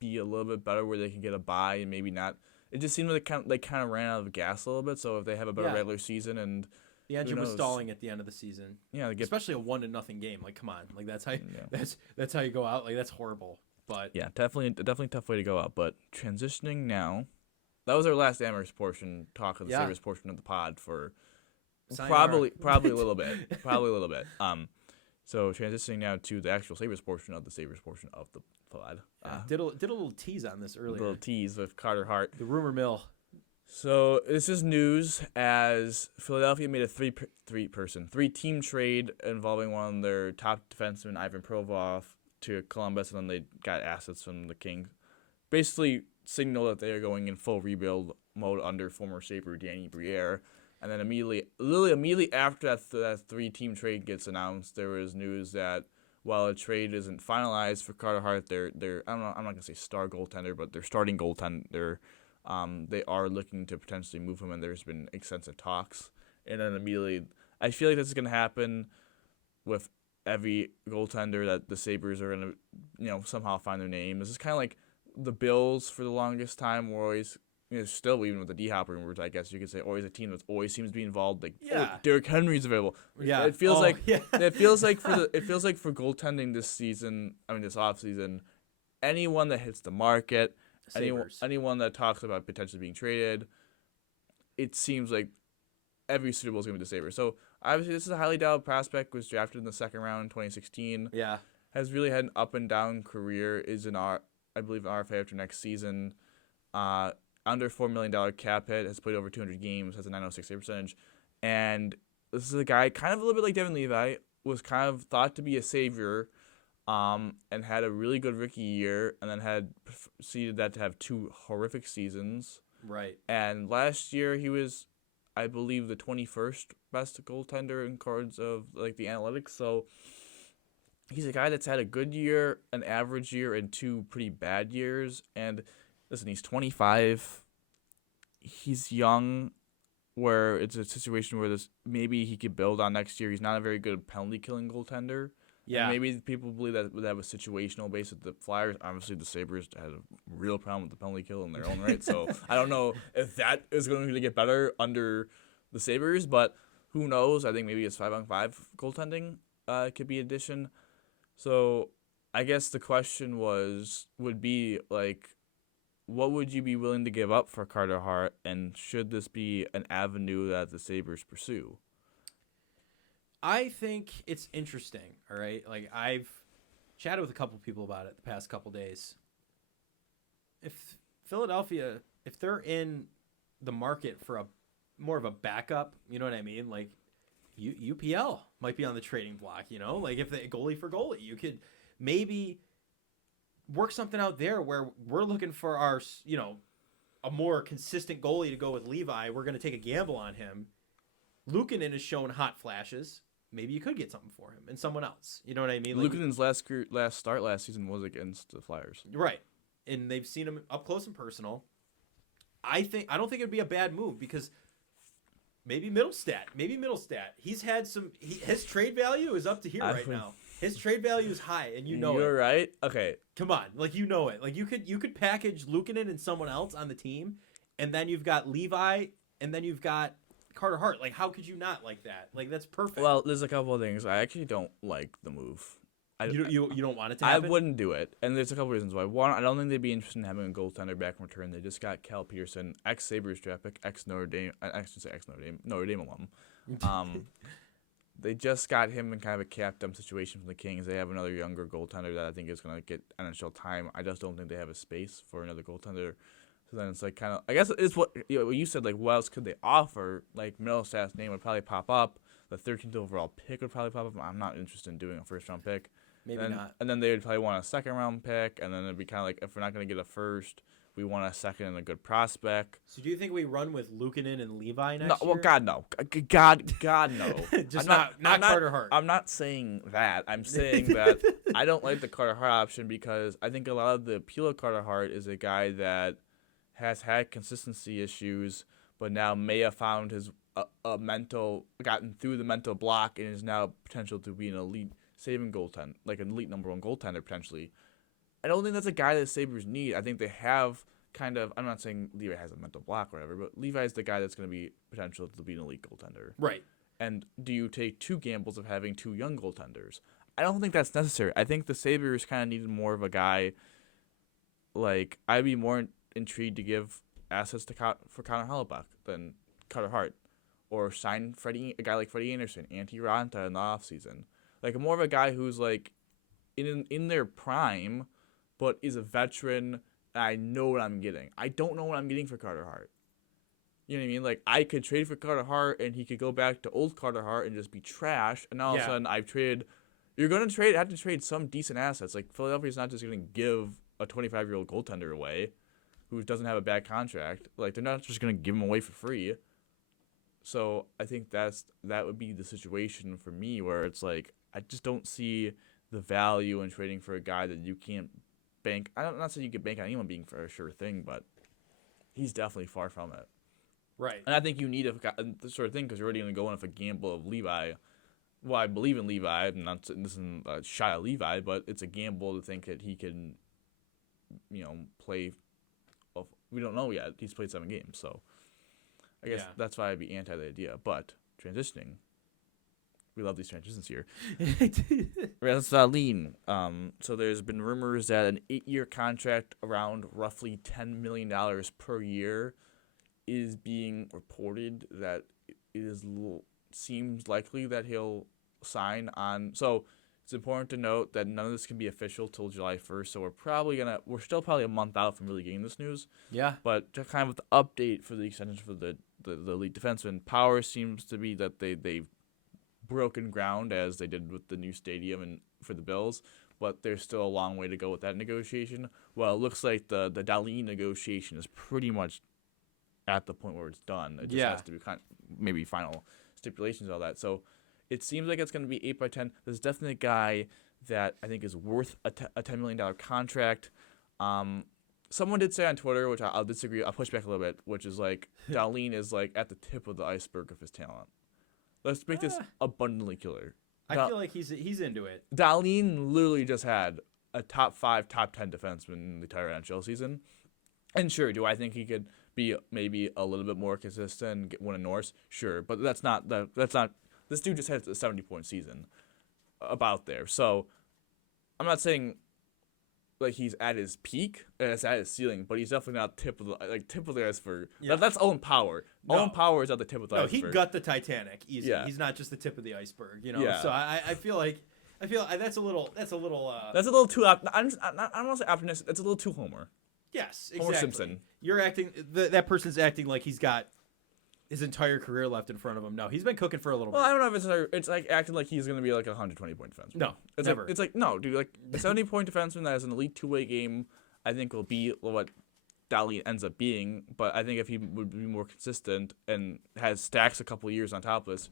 be a little bit better where they can get a bye and maybe not. It just seemed like they kind of ran out of gas a little bit. So if they have a better regular season and the engine was stalling at the end of the season, especially a 1-0 game. Like, come on, like that's how you go out. Like that's horrible. But yeah, definitely a tough way to go out. But transitioning now, that was our last Amherst portion talk of the Sabres portion of the pod for probably a little bit, So transitioning now to the actual Sabres portion of the pod. Did a little tease on this earlier. A little tease with Carter Hart. The rumor mill. So this is news as Philadelphia made a three-team trade involving one of their top defensemen, Ivan Provorov, to Columbus, and then they got assets from the Kings. Basically signal that they are going in full rebuild mode under former Sabre Danny Briere. And then immediately after that three-team trade gets announced, there was news that while a trade isn't finalized for Carter Hart, they're I'm not gonna say star goaltender, but their starting goaltender, they are looking to potentially move him, and there's been extensive talks. And then immediately, I feel like this is gonna happen with every goaltender that the Sabres are gonna somehow find their name. This is kind of like the Bills for the longest time were always. Still, even with the D-Hopper rumors, I guess you could say, always a team that always seems to be involved. Like, Derrick Henry's available. Yeah, it feels like for goaltending this season. I mean, this offseason, anyone that hits the market, anyone that talks about potentially being traded, it seems like every Super Bowl is going to be the Sabres. So obviously, this is a highly doubted prospect. Was drafted in the second round in 2016. Yeah, has really had an up and down career. Is I believe RFA after next season. Under $4 million cap hit, has played over 200 games, has a .906 save percentage, and this is a guy kind of a little bit like Devin Levi, was kind of thought to be a savior, and had a really good rookie year, and then had proceeded that to have two horrific seasons. Right. And last year he was, I believe, the 21st best goaltender in cards of like the analytics. So he's a guy that's had a good year, an average year, and two pretty bad years, and. Listen, he's 25. He's young, where it's a situation where maybe he could build on next year. He's not a very good penalty-killing goaltender. Yeah. And maybe people believe that was situational based with the Flyers. Obviously, the Sabres had a real problem with the penalty kill in their own right. So I don't know if that is going to get better under the Sabres, but who knows? I think maybe his 5-on-5 goaltending could be an addition. So I guess the question would be like, what would you be willing to give up for Carter Hart, and should this be an avenue that the Sabres pursue? I think it's interesting, all right? Like, I've chatted with a couple people about it the past couple days. If Philadelphia, if they're in the market for more of a backup, you know what I mean? Like, UPL might be on the trading block, Like, if they goalie for goalie, you could maybe work something out there where we're looking for our, a more consistent goalie to go with Levi. We're going to take a gamble on him. Luukkonen has shown hot flashes. Maybe you could get something for him and someone else. You know what I mean? Like, Luukkonen's last start last season was against the Flyers. Right. And they've seen him up close and personal. I don't think it'd be a bad move because maybe Middlestat. He's had his trade value is up to here right now. His trade value is high, and You're right. Okay. Come on, like you know it. Like you could package Luukkonen and someone else on the team, and then you've got Levi, and then you've got Carter Hart. Like, how could you not like that? Like, that's perfect. Well, there's a couple of things. I actually don't like the move. You don't want it to I happen? wouldn't do it, and there's a couple reasons why. One, I don't think they'd be interested in having a goaltender back in return. They just got Cal Peterson, ex-Sabres draft pick, ex-Notre Dame, Notre Dame alum. They just got him in kind of a cap-dump situation from the Kings. They have another younger goaltender that I think is going to get NHL time. I just don't think they have a space for another goaltender. So then it's like kind of, I guess it's what you said, like, what else could they offer? Like, Middlestad's name would probably pop up. The 13th overall pick would probably pop up. I'm not interested in doing a first-round pick. Maybe not. And then they would probably want a second-round pick, and then it'd be kind of like, if we're not going to get a first, we want a second and a good prospect. So do you think we run with Luukkonen and Levi next No, year? well, God, no. God, no. Just not Carter Hart. I'm not saying that. I'm saying that I don't like the Carter Hart option because I think a lot of the appeal of Carter Hart is a guy that has had consistency issues, but now may have found his gotten through the mental block and is now potential to be an elite saving goaltender, like an elite number one goaltender potentially. I don't think that's a guy that Sabres need. I think they have kind of, I'm not saying Levi has a mental block or whatever, but Levi is the guy that's going to be potential to be an elite goaltender. Right. And do you take two gambles of having two young goaltenders? I don't think that's necessary. I think the Sabres kind of needed more of a guy, like, I'd be more intrigued to give assets for Connor Hellebuyck than Carter Hart. Or sign a guy like Freddie Anderson, Antti Raanta in the offseason. Like, more of a guy who's, like, in their prime, but is a veteran, and I know what I'm getting. I don't know what I'm getting for Carter Hart. You know what I mean? Like, I could trade for Carter Hart, and he could go back to old Carter Hart and just be trash, and all of a sudden I've traded... You're going to have to trade some decent assets. Like, Philadelphia's not just going to give a 25-year-old goaltender away who doesn't have a bad contract. Like, they're not just going to give him away for free. So I think that would be the situation for me where it's like I just don't see the value in trading for a guy that you can't bank. I'm not saying you can bank on anyone being for a sure thing, but he's definitely far from it. Right. And I think you need this sort of thing because you're already going to go in with a gamble of Levi. Well, I believe in Levi. I'm not saying this is a shot at Levi, but it's a gamble to think that he can, play. Well, we don't know yet. He's played 7 games, so. I guess that's why I'd be anti the idea. But transitioning, we love these transitions here. Buffalonian. So there's been rumors that an 8-year contract around roughly $10 million per year is being reported that seems likely that he'll sign on. So it's important to note that none of this can be official till July 1st. So we're still probably a month out from really getting this news. Yeah. But just kind of the update for the extensions for the elite defenseman, Power seems to be that they've broken ground as they did with the new stadium and for the Bills, but there's still a long way to go with that negotiation. Well, it looks like the Dahlin negotiation is pretty much at the point where it's done. It just has to be maybe final stipulations and all that. So it seems like it's going to be 8x10. There's definitely a guy that I think is worth a $10 million contract. Someone did say on Twitter, which I'll disagree. I'll push back a little bit, which is like Dahlin is like at the tip of the iceberg of his talent. Let's make this abundantly clear. I feel like he's into it. Dahlin literally just had a top 5, top 10 defenseman in the entire NHL season. And sure, do I think he could be maybe a little bit more consistent, win a Norris? Sure, but that's not. This dude just had a 70-point season about there. So I'm not saying like he's at his peak and it's at his ceiling, but he's definitely not tip of the iceberg. Yeah. That's Owen Power. No. Owen Power is at the tip of the iceberg. No, he gut the Titanic easy. Yeah. He's not just the tip of the iceberg, Yeah. So I feel that's a little too. I don't want to say optimistic. That's a little too Homer. Yes, exactly. Homer Simpson. You're acting. That person's acting like he's got his entire career left in front of him. No, he's been cooking for a little bit. Well, I don't know if it's like acting like he's going to be like a 120-point defenseman. No, it's never. It's like, no, dude, like a 70-point defenseman that has an elite two-way game, I think will be what Dahlin ends up being. But I think if he would be more consistent and has stacks a couple of years on top of this,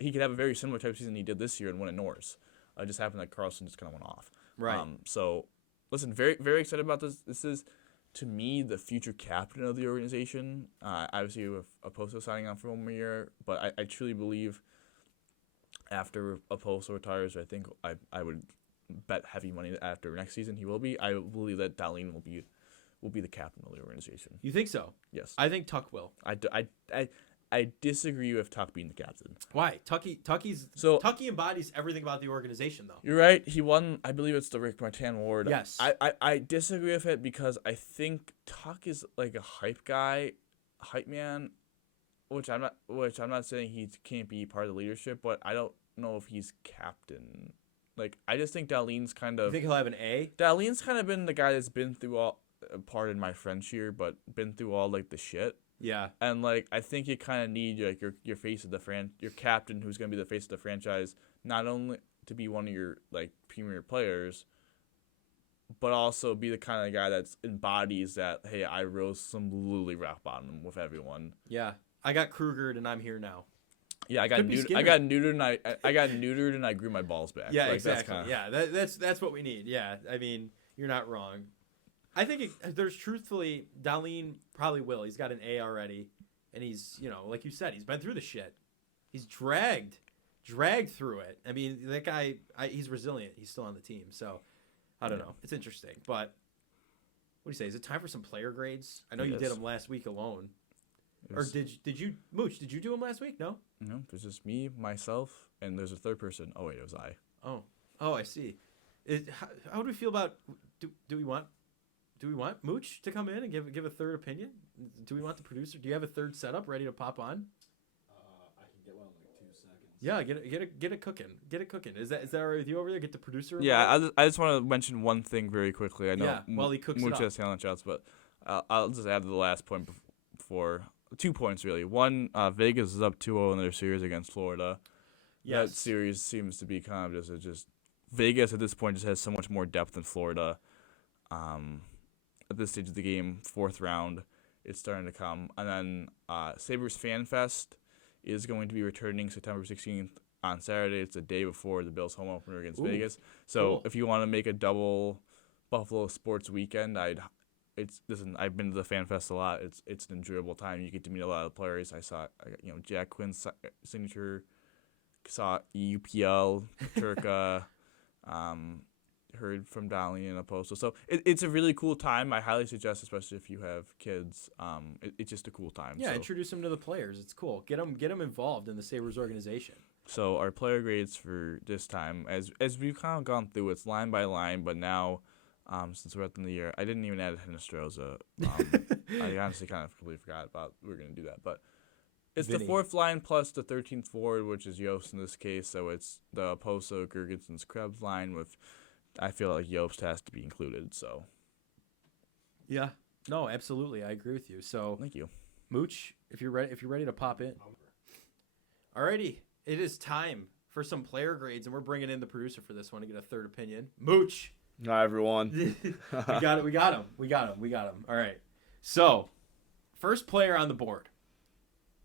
he could have a very similar type of season he did this year and win a Norris. It just happened that Carlson just kind of went off. Right. So, listen, very, very excited about this. This is, to me, the future captain of the organization. Obviously, with Oposo signing on for 1 more year, but I truly believe after Oposo retires, I think I would bet heavy money that after next season he will be. I believe that Dahlin will be the captain of the organization. You think so? Yes. I think Tuck will. I disagree with Tuck being the captain. Why? Tucky embodies everything about the organization, though. You're right. He won. I believe it's the Rick Martin Award. Yes. I disagree with it because I think Tuck is like a hype man, which I'm not saying he can't be part of the leadership, but I don't know if he's captain. Like, I just think Darlene's kind of. You think he'll have an A? Darlene's kind of been the guy that's been through all. Pardon my French here, but been through all like the shit. Yeah. And like, I think you kind of need like your face of the your captain, who's gonna be the face of the franchise, not only to be one of your like premier players, but also be the kind of guy that embodies that. Hey, I rose some literally rock bottom with everyone. Yeah. I got Krugered and I'm here now. Yeah, I got neutered and I grew my balls back. Yeah, like, exactly. That's that's what we need. Yeah, I mean, you're not wrong. I think there's truthfully, Darlene probably will. He's got an A already, and he's, like you said, he's been through the shit. He's dragged through it. I mean, that guy, he's resilient. He's still on the team, so I don't know. It's interesting, but what do you say? Is it time for some player grades? I know you did them last week alone. Or did you, Mooch, did you do them last week? No? No, it's just me, myself, and there's a third person. Oh, wait, it was I. Oh, I see. How do we feel about, do we want Mooch to come in and give a third opinion? Do we want the producer? Do you have a third setup ready to pop on? I can get one in like 2 seconds. Yeah, get it cooking. Get it cooking. Is that all right with you over there? Get the producer. Yeah, I just want to mention one thing very quickly. I know. Yeah, while he cooks Mooch it has talent shots, but I'll just add to the last point before 2 points really. One, Vegas is up 2-0 in their series against Florida. Yes. That series seems to be kind of just Vegas at this point just has so much more depth than Florida. At this stage of the game, 4th round, it's starting to come. And then Sabres Fan Fest is going to be returning September 16th on Saturday. It's the day before the Bills home opener against Vegas. So cool. If you want to make a double Buffalo sports weekend, I've been to the Fan Fest a lot. It's an enjoyable time. You get to meet a lot of players. I saw Jack Quinn's signature, saw UPL, Turka, heard from Darlene and Oposto. So it's a really cool time. I highly suggest, especially if you have kids. It's just a cool time. Yeah, so. Introduce them to the players. It's cool. Get them involved in the Sabres organization. So our player grades for this time, as we've kind of gone through, it's line by line. But now, since we're at the end of the year, I didn't even add Hinestroza. I honestly kind of completely forgot about we were going to do that. But it's Vinny. the 4th line plus the 13th forward, which is Yost in this case. So it's the Oposo, Gergensons, Krebs line with. I feel like Yost has to be included. So. Yeah. No, absolutely. I agree with you. So. Thank you, Mooch. If you're ready to pop in. Alrighty, it is time for some player grades, and we're bringing in the producer for this one to get a third opinion. Mooch. Hi, everyone. We got him. All right. So, first player on the board,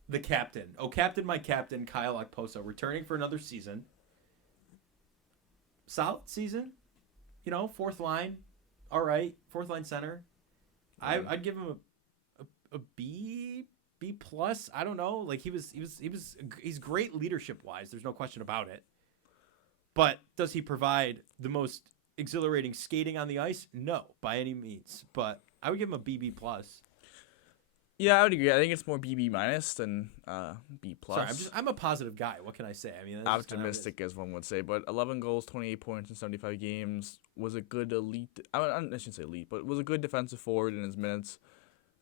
the captain. Oh, my captain, Kyle Okposo, returning for another season. Solid season. 4th line. All right. 4th line center. I'd give him a B plus. I don't know. Like he's great leadership wise. There's no question about it. But does he provide the most exhilarating skating on the ice? No, by any means. But I would give him a BB plus. Yeah, I would agree. I think it's more BB minus than B plus. Sorry, I'm a positive guy. What can I say? I mean, that's optimistic as one would say, but 11 goals, 28 points in 75 games was a good elite. I shouldn't say elite, but was a good defensive forward in his minutes.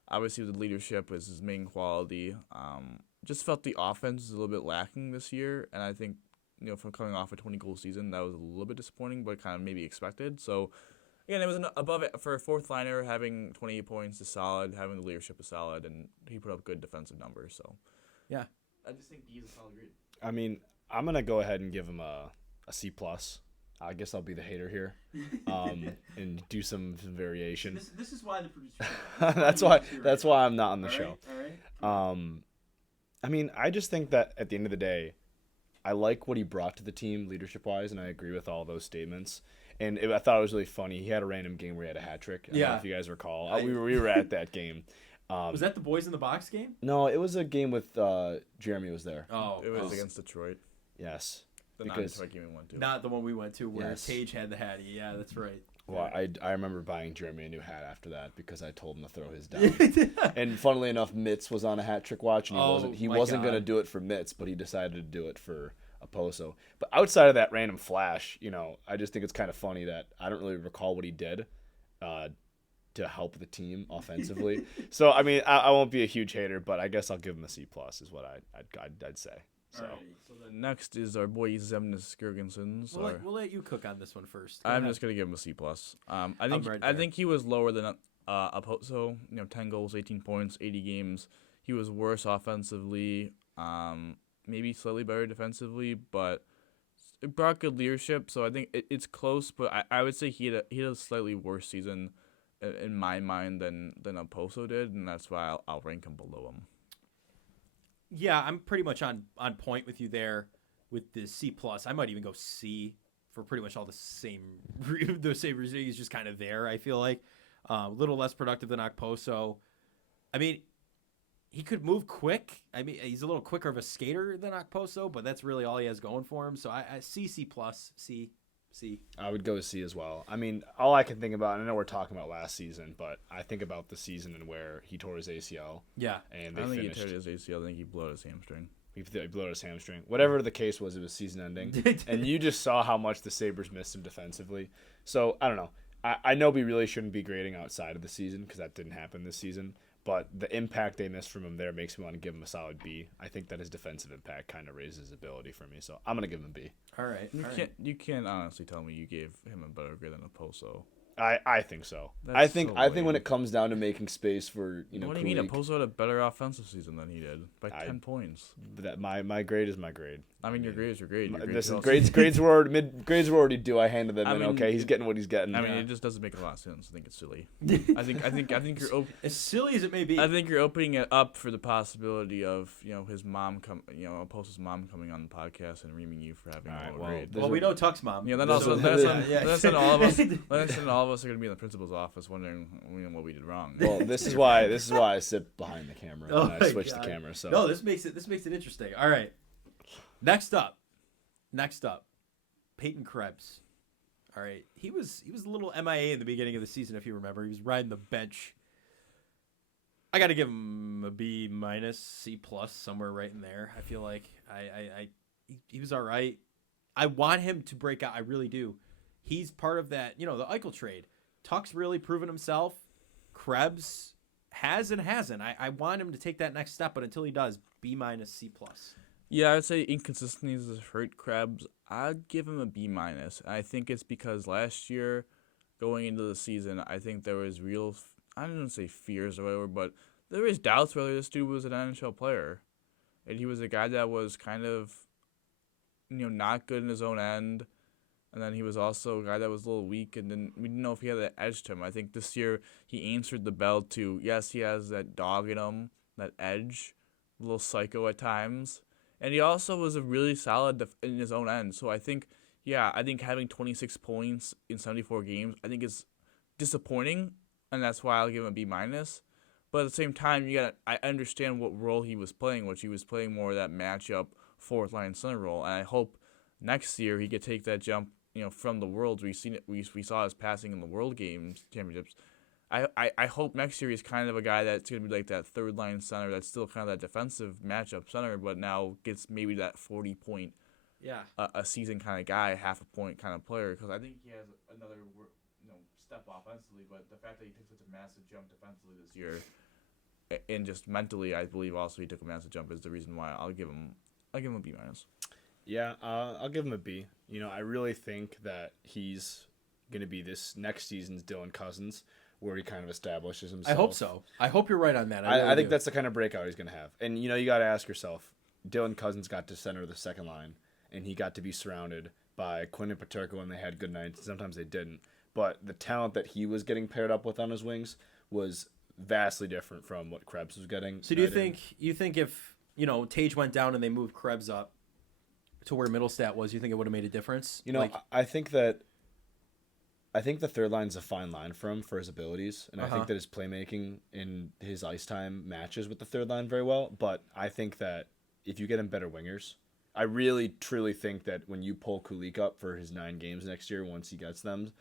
Obviously, the leadership was his main quality. Just felt the offense was a little bit lacking this year, and I think from coming off a 20-goal season, that was a little bit disappointing, but kind of maybe expected. So. Again, it was above it for a 4th liner. Having 28 points is solid. Having the leadership is solid, and he put up good defensive numbers. So, yeah, I just think B is a solid grade. I mean, I'm gonna go ahead and give him a C plus. I guess I'll be the hater here, and do some variation. This is why the producer. That's why I'm not on the show. All right. I mean, I just think that at the end of the day, I like what he brought to the team leadership wise, and I agree with all those statements. And I thought it was really funny. He had a random game where he had a hat trick. I don't know if you guys recall. We were at that game. Was that the Boys in the Box game? No, it was a game with Jeremy was there. Oh, it was against Detroit. Yes. The non-Detroit game we went to. Not the one we went to where Yes. Tage had the hattie. Yeah, that's right. Well, I remember buying Jeremy a new hat after that because I told him to throw his down. And funnily enough, Mitz was on a hat trick watch, and he wasn't going to do it for Mitz, but he decided to do it for Oposo. But outside of that random flash, I just think it's kind of funny that I don't really recall what he did to help the team offensively. So I mean, I won't be a huge hater, but I guess I'll give him a C+ is what I'd say. So. So the next is our boy Zemnis Girgensons. We'll let you cook on this one first. I'm just gonna give him a C+. I think he was lower than Oposo. 10 goals, 18 points, 80 games. He was worse offensively. Maybe slightly better defensively, but it brought good leadership. So I think it's close, but I would say he had a slightly worse season in my mind than Oposo did, and that's why I'll rank him below him. Yeah, I'm pretty much on point with you there with the C+. I might even go C for pretty much all the same reasons. He's just kind of there, I feel like. A little less productive than Okposo. I mean, he could move quick. I mean, he's a little quicker of a skater than Okposo, but that's really all he has going for him. So I C+, C. I would go C as well. I mean, all I can think about, and I know we're talking about last season, but I think about the season and where he tore his ACL. Yeah. And I don't think he tore his ACL. I think he blew out his hamstring. He blew out his hamstring. Whatever the case was, it was season ending. And you just saw how much the Sabres missed him defensively. So, I don't know. I know we really shouldn't be grading outside of the season because that didn't happen this season. But the impact they missed from him there makes me want to give him a solid B. I think that his defensive impact kind of raises his ability for me. So I'm going to give him a B. All right. You can't honestly tell me you gave him a better grade than Oposo. I think so. That's I think lame. when it comes down to making space for What do you mean? Oposo had a better offensive season than he did by 10 points. That my grade is my grade. I mean, your grade is your grade. Listen, grades were already due. I handed them in. Okay, he's getting what he's getting. I mean, it just doesn't make a lot of sense. I think it's silly. I think you're as silly as it may be. I think you're opening it up for the possibility of his mom Oposo's mom coming on the podcast and reaming you for having a low grade. Well, we know Tuck's mom. Yeah, then all of us are gonna be in the principal's office wondering what we did wrong. Well, this is why I sit behind the camera and I switch the camera. So no, this makes it interesting. All right. Next up, Peyton Krebs. All right, he was a little MIA in the beginning of the season, if you remember. He was riding the bench. I got to give him a B-, C+, somewhere right in there. I feel like he was all right. I want him to break out. I really do. He's part of that, the Eichel trade. Tuck's really proven himself. Krebs has and hasn't. I want him to take that next step, but until he does, B-, C+. Yeah, I would say inconsistencies has hurt Krebs. I'd give him a B-. I think it's because last year, going into the season, I think there was real, I don't want to say fears or whatever, but there was doubts whether this dude was an NHL player. And he was a guy that was kind of, not good in his own end. And then he was also a guy that was a little weak, and then we didn't know if he had that edge to him. I think this year he answered the bell to, yes, he has that dog in him, that edge, a little psycho at times. And he also was a really solid in his own end. So I think having 26 points in 74 games, I think is disappointing, and that's why I'll give him a B-. But at the same time, I understand what role he was playing, which he was playing more of that matchup fourth line center role. And I hope next year he could take that jump, from the Worlds. We saw his passing in the World Games Championships. I hope next year he's kind of a guy that's going to be like that third line center that's still kind of that defensive matchup center, but now gets maybe that 40-point a season kind of guy, half a point kind of player, because I think he has another step offensively, but the fact that he took such a massive jump defensively this year and just mentally, I believe also he took a massive jump is the reason why I'll give him a B-. Yeah, I'll give him a B. I really think that he's going to be this next season's Dylan Cousins, where he kind of establishes himself. I hope so. I hope you're right on that. I think that's the kind of breakout he's going to have. And, you got to ask yourself, Dylan Cousins got to center the second line, and he got to be surrounded by Quinn and Paterka when they had good nights, and sometimes they didn't. But the talent that he was getting paired up with on his wings was vastly different from what Krebs was getting. So do you think if, Tage went down and they moved Krebs up to where Middlestat was, you think it would have made a difference? I think the third line's a fine line for him for his abilities, and I think that his playmaking in his ice time matches with the third line very well. But I think that if you get him better wingers, I really truly think that when you pull Kulik up for his 9 games next year, once he gets them,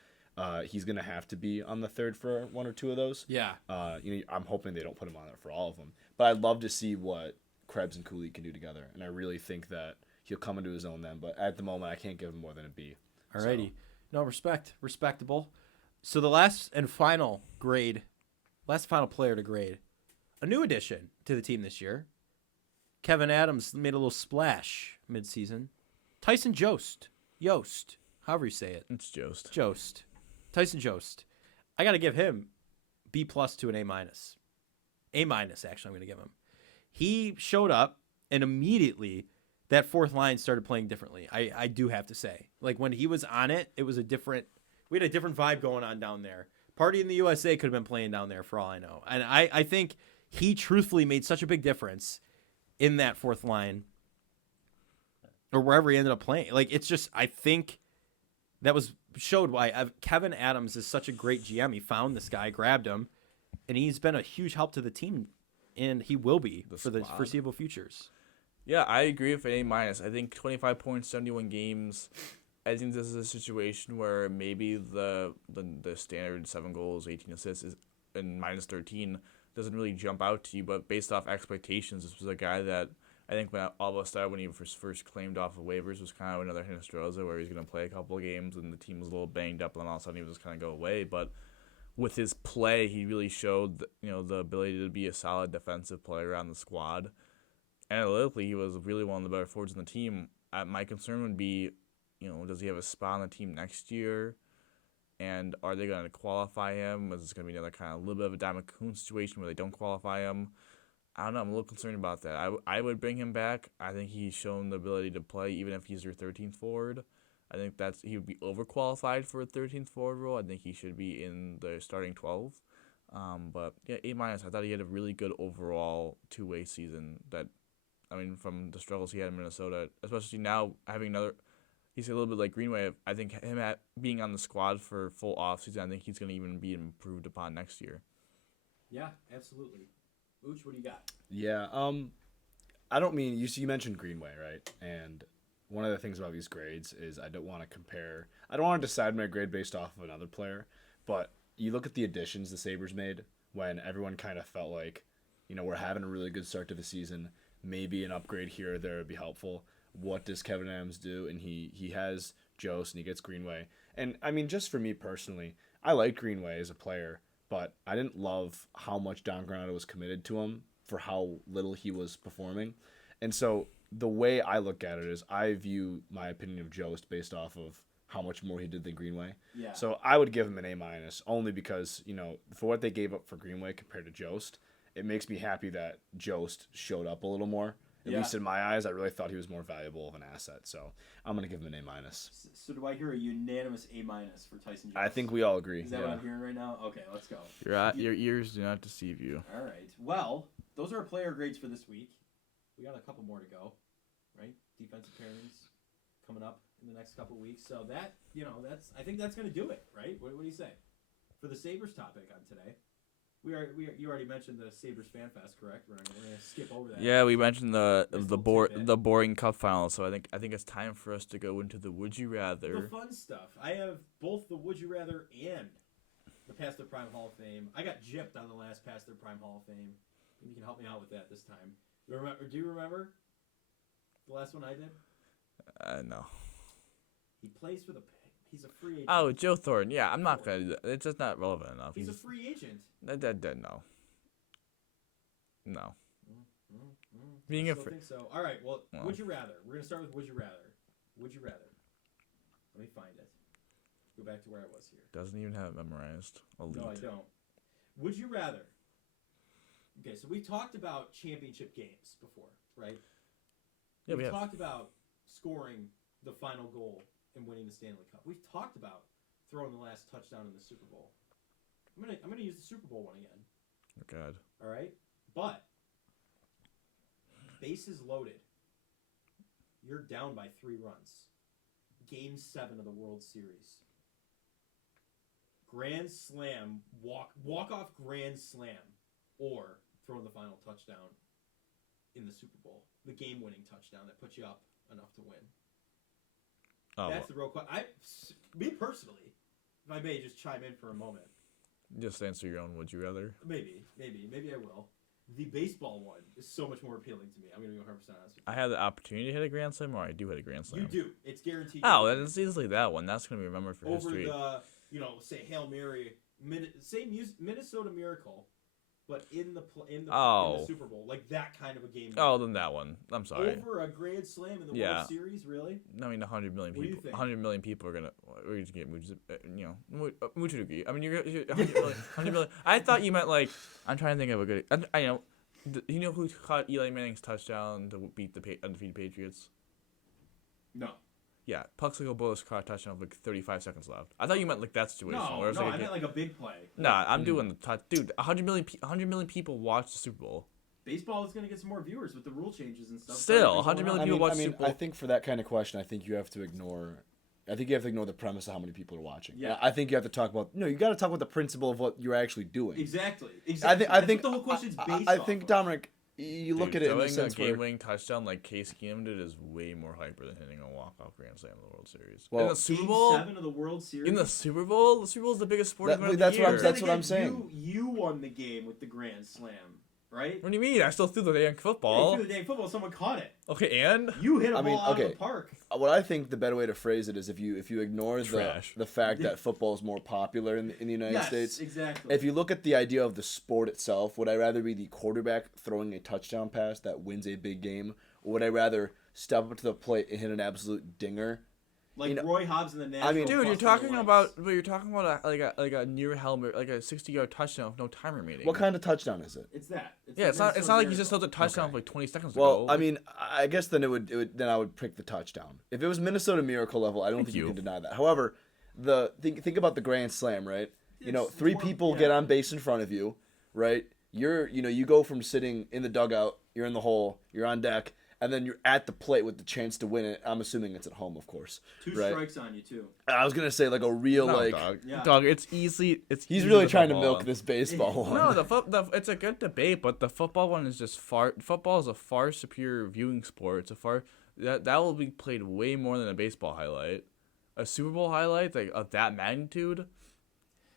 He's going to have to be on the third for one or two of those. Yeah. I'm hoping they don't put him on there for all of them. But I'd love to see what Krebs and Cooley can do together. And I really think that he'll come into his own then. But at the moment, I can't give him more than a B. Alrighty. So. No, respectable. So the last final player to grade, a new addition to the team this year. Kevin Adams made a little splash mid-season. Tyson Jost, however you say it. It's Jost. Tyson Jost. I got to give him B+ to an A-. A-, actually, I'm going to give him. He showed up, and immediately that fourth line started playing differently. I do have to say. Like, when he was on it, we had a different vibe going on down there. Party in the USA could have been playing down there for all I know. And I think he truthfully made such a big difference in that fourth line or wherever he ended up playing. Like, it's just, I think that showed why Kevin Adams is such a great GM. He found this guy, grabbed him, and he's been a huge help to the team, and he will be for the foreseeable futures. Yeah, I agree with an A-. I think 25 points, 71 games. I think this is a situation where maybe the standard 7 goals, 18 assists and -13 doesn't really jump out to you, but based off expectations, this was a guy that I think when all of us started when he was first claimed off of waivers was kind of another Hinostroza where he's going to play a couple of games and the team was a little banged up and all of a sudden he was just kind of go away. But with his play, he really showed the ability to be a solid defensive player on the squad. Analytically, he was really one of the better forwards in the team. My concern would be, does he have a spot on the team next year? And are they going to qualify him? Is this going to be another kind of little bit of a Diamond Coon situation where they don't qualify him? I don't know. I'm a little concerned about that. I would bring him back. I think he's shown the ability to play even if he's your 13th forward. I think he would be overqualified for a 13th forward role. I think he should be in the starting 12. But yeah, A-. I thought he had a really good overall two-way season. From the struggles he had in Minnesota, especially now having another. He's a little bit like Greenway. I think him being on the squad for full offseason, I think he's going to even be improved upon next year. Yeah, absolutely. Ooch, what do you got? Yeah, I don't mean you mentioned Greenway, right? And one of the things about these grades is I don't want to decide my grade based off of another player, but you look at the additions the Sabres made when everyone kind of felt like, we're having a really good start to the season. Maybe an upgrade here or there would be helpful. What does Kevin Adams do? And he has Jost and he gets Greenway. And just for me personally, I like Greenway as a player, but I didn't love how much Don Granato was committed to him for how little he was performing. And so the way I look at it is I view my opinion of Jost based off of how much more he did than Greenway. Yeah. So I would give him an A- only because, for what they gave up for Greenway compared to Jost, it makes me happy that Jost showed up a little more. At least in my eyes, I really thought he was more valuable of an asset. So I'm going to give him an A-. So do I hear a unanimous A- for Tyson Jost? I think we all agree. Is that what I'm hearing right now? Okay, let's go. Your ears do not deceive you. All right. Well, those are our player grades for this week. We got a couple more to go, right? Defensive pairings coming up in the next couple of weeks. So that, I think that's going to do it, right? What do you say? For the Sabres topic on today. You already mentioned the Sabres Fan Fest, correct? We're gonna skip over that. Yeah, we mentioned the boring cup final, so I think it's time for us to go into the Would You Rather. The fun stuff. I have both the Would You Rather and the Past Their Prime Hall of Fame. I got gypped on the last Past Their Prime Hall of Fame. You can help me out with that this time. Do you remember the last one I did? No. He plays for he's a free agent. Oh, Joe Thornton. Yeah, I'm not gonna do that. It's just not relevant enough. He's a free agent. No. I think so. All right. Well, Would you rather? We're gonna start with Would you rather. Would you rather? Let me find it. Go back to where I was here. Doesn't even have it memorized. Elite. No, I don't. Would you rather? Okay, so we've talked about championship games before, right? Yeah, we have. We've talked about scoring the final goal and winning the Stanley Cup. We've talked about throwing the last touchdown in the Super Bowl. I'm gonna use the Super Bowl one again. Oh God. All right, but bases loaded. You're down by 3 runs. Game 7 of the World Series. Grand slam, walk off grand slam, or throwing the final touchdown in the Super Bowl, the game-winning touchdown that puts you up enough to win. Oh, That's the real question. Me personally, if I may just chime in for a moment. Just answer your own. Would you rather? Maybe I will. The baseball one is so much more appealing to me. I'm gonna be 100% honest with you. I had the opportunity to hit a grand slam, or I do hit a grand slam. You do. It's guaranteed. Oh, then it's easily that one. That's gonna be remembered for history. Over the, say Hail Mary, Minnesota Miracle, but in the Super Bowl, like that kind of a game. Oh, then that one. I'm sorry. Over a grand slam in the World Series, really? I mean, 100 million people. What do you think? 100 million people are gonna. We're just get mucho degree. I mean, you're 100 million. I thought you meant like. I'm trying to think of a good. I know. You know who caught Eli Manning's touchdown to beat the undefeated Patriots? No. Yeah, Plaxico Burress caught a touchdown with like 35 seconds left. I thought you meant like that situation. No, I meant like a big play. Nah, I'm doing the touch. Dude, 100 million people watch the Super Bowl. Baseball is going to get some more viewers with the rule changes and stuff. Still, 100 million people watch the Super Bowl. I think for that kind of question, I think you have to ignore the premise of how many people are watching. Yeah. I think you have to talk about you got to talk about the principle of what you're actually doing. Exactly. I think the whole question's based I think Dominic, you look at it in the sense where a game-winning touchdown like Case Keenum did is way more hyper than hitting a walk-off grand slam in the World Series. Well, in the Super Bowl, Game 7 of the World Series. In the Super Bowl is the biggest sporting event of the year. That's what I'm saying. You won the game with the grand slam, right? What do you mean? I still threw the dang football. You threw the dang football. Someone caught it. Okay, and you hit a ball out of the park. What I think the better way to phrase it is if you ignore the fact that football is more popular in the United States. Exactly. If you look at the idea of the sport itself, would I rather be the quarterback throwing a touchdown pass that wins a big game, or would I rather step up to the plate and hit an absolute dinger? Like Roy Hobbs in the National. Dude, you're talking about a near helmet, like a 60-yard touchdown with no time remaining. What kind of touchdown is it? It's that. It's not like you just throw the touchdown for like 20 seconds ago. Well, I mean, I guess then I would pick the touchdown. If it was Minnesota Miracle level, I don't think you can deny that. However, think about the grand slam, right? Three people get on base in front of you, right? You go from sitting in the dugout, you're in the hole, you're on deck, and then you're at the plate with the chance to win it. I'm assuming it's at home, of course. Two strikes on you, too. I was going to say, like, a real, Dog, it's easy. He's really trying to milk this baseball one. No, it's a good debate, but the football one is just football is a far superior viewing sport. That will be played way more than a baseball highlight. A Super Bowl highlight, like, of that magnitude.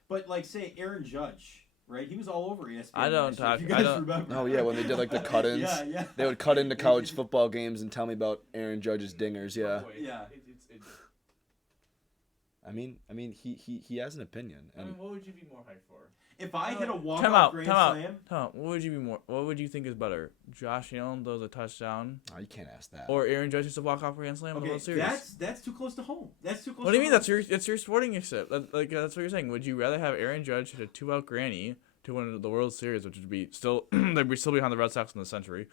But, like, say, Aaron Judge. Right, he was all over ESPN. I don't talk. You guys remember? Oh yeah, when they did like the cut-ins. Yeah. They would cut into college football games and tell me about Aaron Judge's dingers. Yeah. Yeah. I mean, he has an opinion. And what would you be more hyped for? If I hit a walk-off grand slam, what would you be more? What would you think is better? Josh Allen throws a touchdown. Oh, you can't ask that. Or Aaron Judge is a walk-off grand slam in the World Series. That's too close to home. That's too close. What do you mean? That's your sporting except like that's what you're saying. Would you rather have Aaron Judge hit a 2-out granny to win the World Series, which would be still they'd be still behind the Red Sox in the century,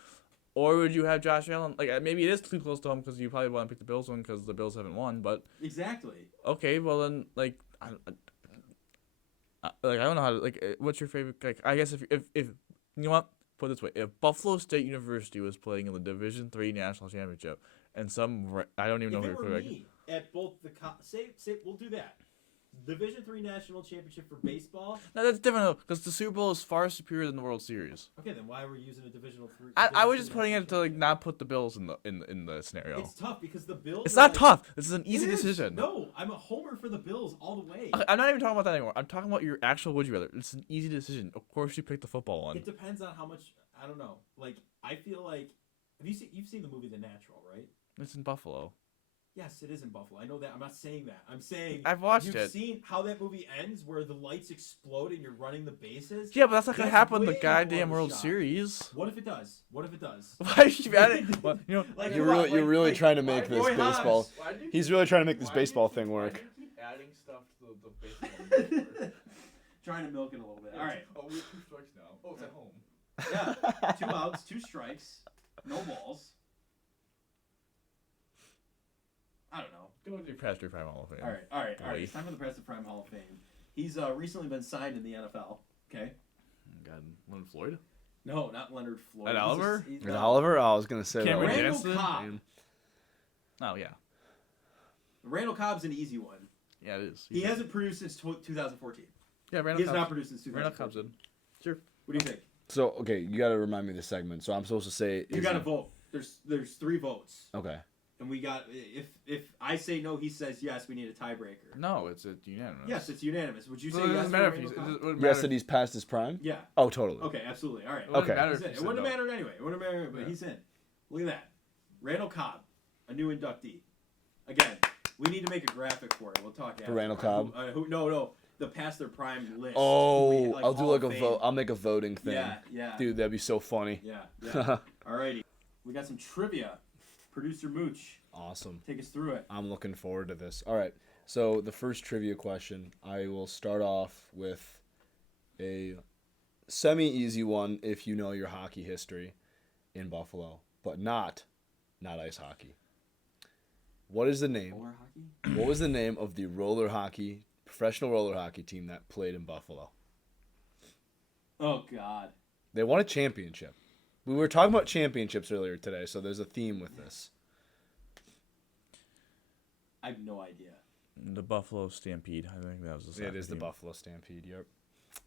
or would you have Josh Allen? Like maybe it is too close to home because you probably want to pick the Bills one because the Bills haven't won. But exactly. Okay, well then I don't know how to what's your favorite? Like I guess if you know what, put it this way, if Buffalo State University was playing in the Division III National Championship and I don't even know who you're me at both the say we'll do that. Division III National Championship for baseball. No, that's different because the Super Bowl is far superior than the World Series. Okay, then why are we using a Divisional III? I was just putting it to not put the Bills in the scenario. It's tough because the Bills. It's not tough. This is an easy decision. No, I'm a homer for the Bills all the way. Okay, I'm not even talking about that anymore. I'm talking about your actual would you rather. It's an easy decision. Of course, you pick the football one. It depends on how much. I don't know. Like I feel like you've seen the movie The Natural, right? It's in Buffalo. Yes, it is in Buffalo. I know that. I'm not saying that. I'm saying I've watched it. You've seen how that movie ends, where the lights explode and you're running the bases. Yeah, but that's not gonna happen in the goddamn World Series. What if it does? Why should you add it? Well, you're really trying to make this baseball. He's really trying to make this baseball thing work. Why do you keep adding stuff to the baseball? Trying to milk it a little bit. All right. Oh, we have 2 strikes now. Oh, it's at home. Yeah, 2 outs, 2 strikes, no balls. I don't know. Go with your past Prime Hall of Fame. All right. It's time for the Preston Prime Hall of Fame. He's recently been signed in the NFL. Okay. God, Leonard Floyd? No, not Leonard Floyd. And Oliver? And Oliver? Oh, I was gonna say Cameron Randall Cobb. Oh yeah. Randall Cobb's an easy one. Yeah, it is. He hasn't produced since 2014. Yeah, Randall. He has not produced since 2014. Randall Cobb's in. Sure. What do you think? So okay, you got to remind me of the segment. So I'm supposed to say. You got to vote. There's 3 votes. Okay. and we got if I say no, he says yes. We need a tiebreaker. No, it's unanimous. Yes, it's unanimous. Would you say Well, it yes? doesn't matter for if Randall he's. Cobb? Yes, that he's past his prime? Yeah. Oh, totally. Okay, absolutely. All right. It wouldn't Okay. matter if He's in. he It said wouldn't no. have mattered anyway. It wouldn't have mattered, but he's in. Look at that. Randall Cobb, a new inductee. Again, we need to make a graphic for it. We'll talk after. For Randall Cobb? No. The past their prime list. Oh, Like, I'll do Hall like of a Fame. vote. I'll make a voting thing. Yeah. Dude, that'd be so funny. Yeah. Alrighty. We got some trivia. Producer Mooch, Awesome. take us through it. I'm looking forward to this. All right. So the first trivia question, I will start off with a semi-easy one if you know your hockey history in Buffalo, but not ice hockey. What is the name? Roller hockey? What was the name of the professional roller hockey team that played in Buffalo? Oh, God. They won a championship. We were talking about championships earlier today, so there's a theme with this. I have no idea. The Buffalo Stampede. I think that was the. It is the team. Buffalo Stampede. Yep,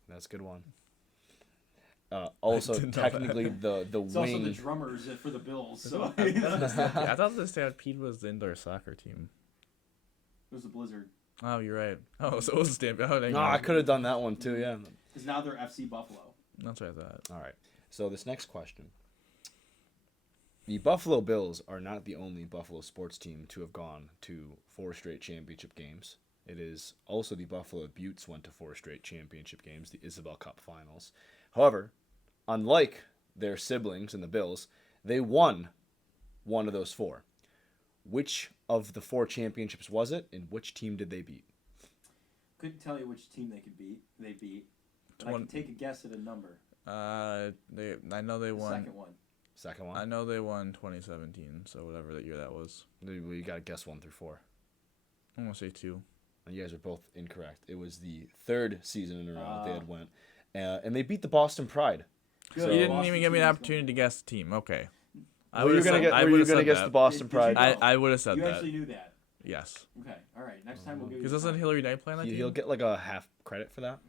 that's a good one. Also, didn't know technically, the It's also the wing. drummers for the Bills, so. I It thought the Stampede was the indoor soccer team. was the Blizzard. Oh, you're right. Oh, so it was the Stampede. Oh, dang No, it. I could have done that one too. Yeah. Because now they're FC Buffalo. That's what I thought. All right. So this next question. The Buffalo Bills are not the only Buffalo sports team to have gone to 4 straight championship games. It is also the Buffalo Buttes went to 4 straight championship games, the Isabel Cup Finals. However, unlike their siblings in the Bills, they won one of those 4. Which of the 4 championships was it, and which team did they beat? Couldn't tell you which team they beat. But I One- can take a guess at a number. I know they The won. second one. Second I one? know they won 2017. So whatever that year that was. You got to guess 1 through 4. I'm gonna say 2. And you guys are both incorrect. It was the 3rd season in a row that they had went. And they beat the Boston Pride. Good. So you didn't Boston even give me an team's opportunity to guess the team. Okay. Were you going to guess the Boston Did you Pride? know? I would have said You that. actually knew that. Yes. Okay. All right. Next time we'll give you. Because doesn't Hillary Knight play on that team? He'll get like a half credit for that.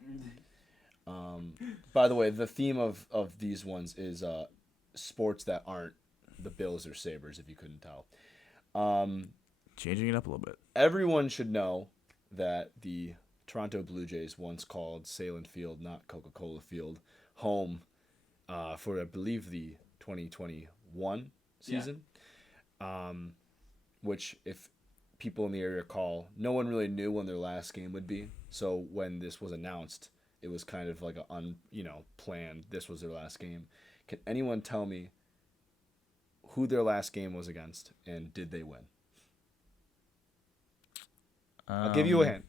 By the way, the theme of these ones is sports that aren't the Bills or Sabres, if you couldn't tell. Changing it up a little bit. Everyone should know that the Toronto Blue Jays once called Salem Field, not Coca-Cola Field, home for, I believe, the 2021 season. Which, if people in the area recall, no one really knew when their last game would be. So when this was announced, it was kind of like planned. This was their last game. Can anyone tell me who their last game was against, and did they win? I'll give you a hint.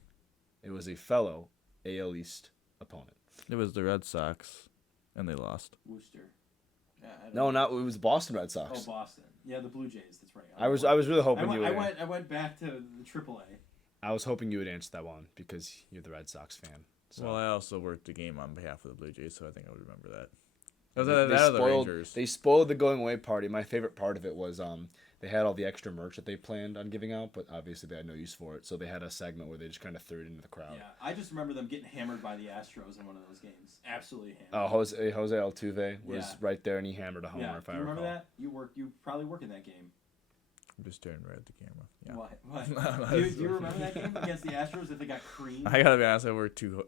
It was a fellow AL East opponent. It was the Red Sox, and they lost. Worcester. Yeah, No, not it was the Boston Red Oh, Sox. Boston. Yeah, the Blue Jays. That's right. I was really hoping you would. I went back to the AAA. I was hoping you would answer that one because you're the Red Sox fan. So. Well, I also worked the game on behalf of the Blue Jays, so I think I would remember that. It was They that or the Rangers. They spoiled the going away party. My favorite part of it was they had all the extra merch that they planned on giving out, but obviously they had no use for it. So they had a segment where they just kind of threw it into the crowd. Yeah, I just remember them getting hammered by the Astros in one of those games. Absolutely hammered. Oh, Jose Altuve was Yeah. right there, and he hammered a homer. Yeah, If do I you remember recall. that? You probably work in that game. I'm just staring right at the camera. Yeah. What? do you remember that game against the Astros that they got creamed? I gotta be honest. I worked 2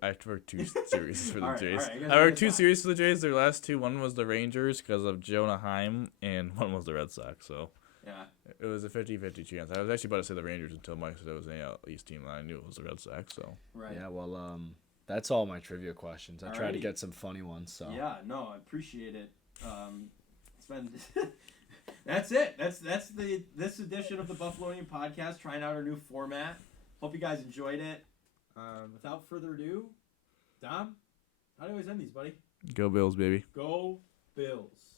series for the Alright, Jays. alright, I guess I worked that's 2 fine. series for the Jays. Their last 2, one was the Rangers because of Jonah Heim, and one was the Red Sox. So Yeah. it was a 50-50 chance. I was actually about to say the Rangers until Mike said it was an AL East team, and I knew it was the Red Sox. So Right. Yeah, well, that's all my trivia questions. I tried to Alrighty. get some funny ones. So Yeah, no, I appreciate it. It's been that's it. That's this edition of the Buffalonian podcast, trying out our new format. Hope you guys enjoyed it. Without further ado, Dom, how do I always end these, buddy? go Bills, baby. Go Bills.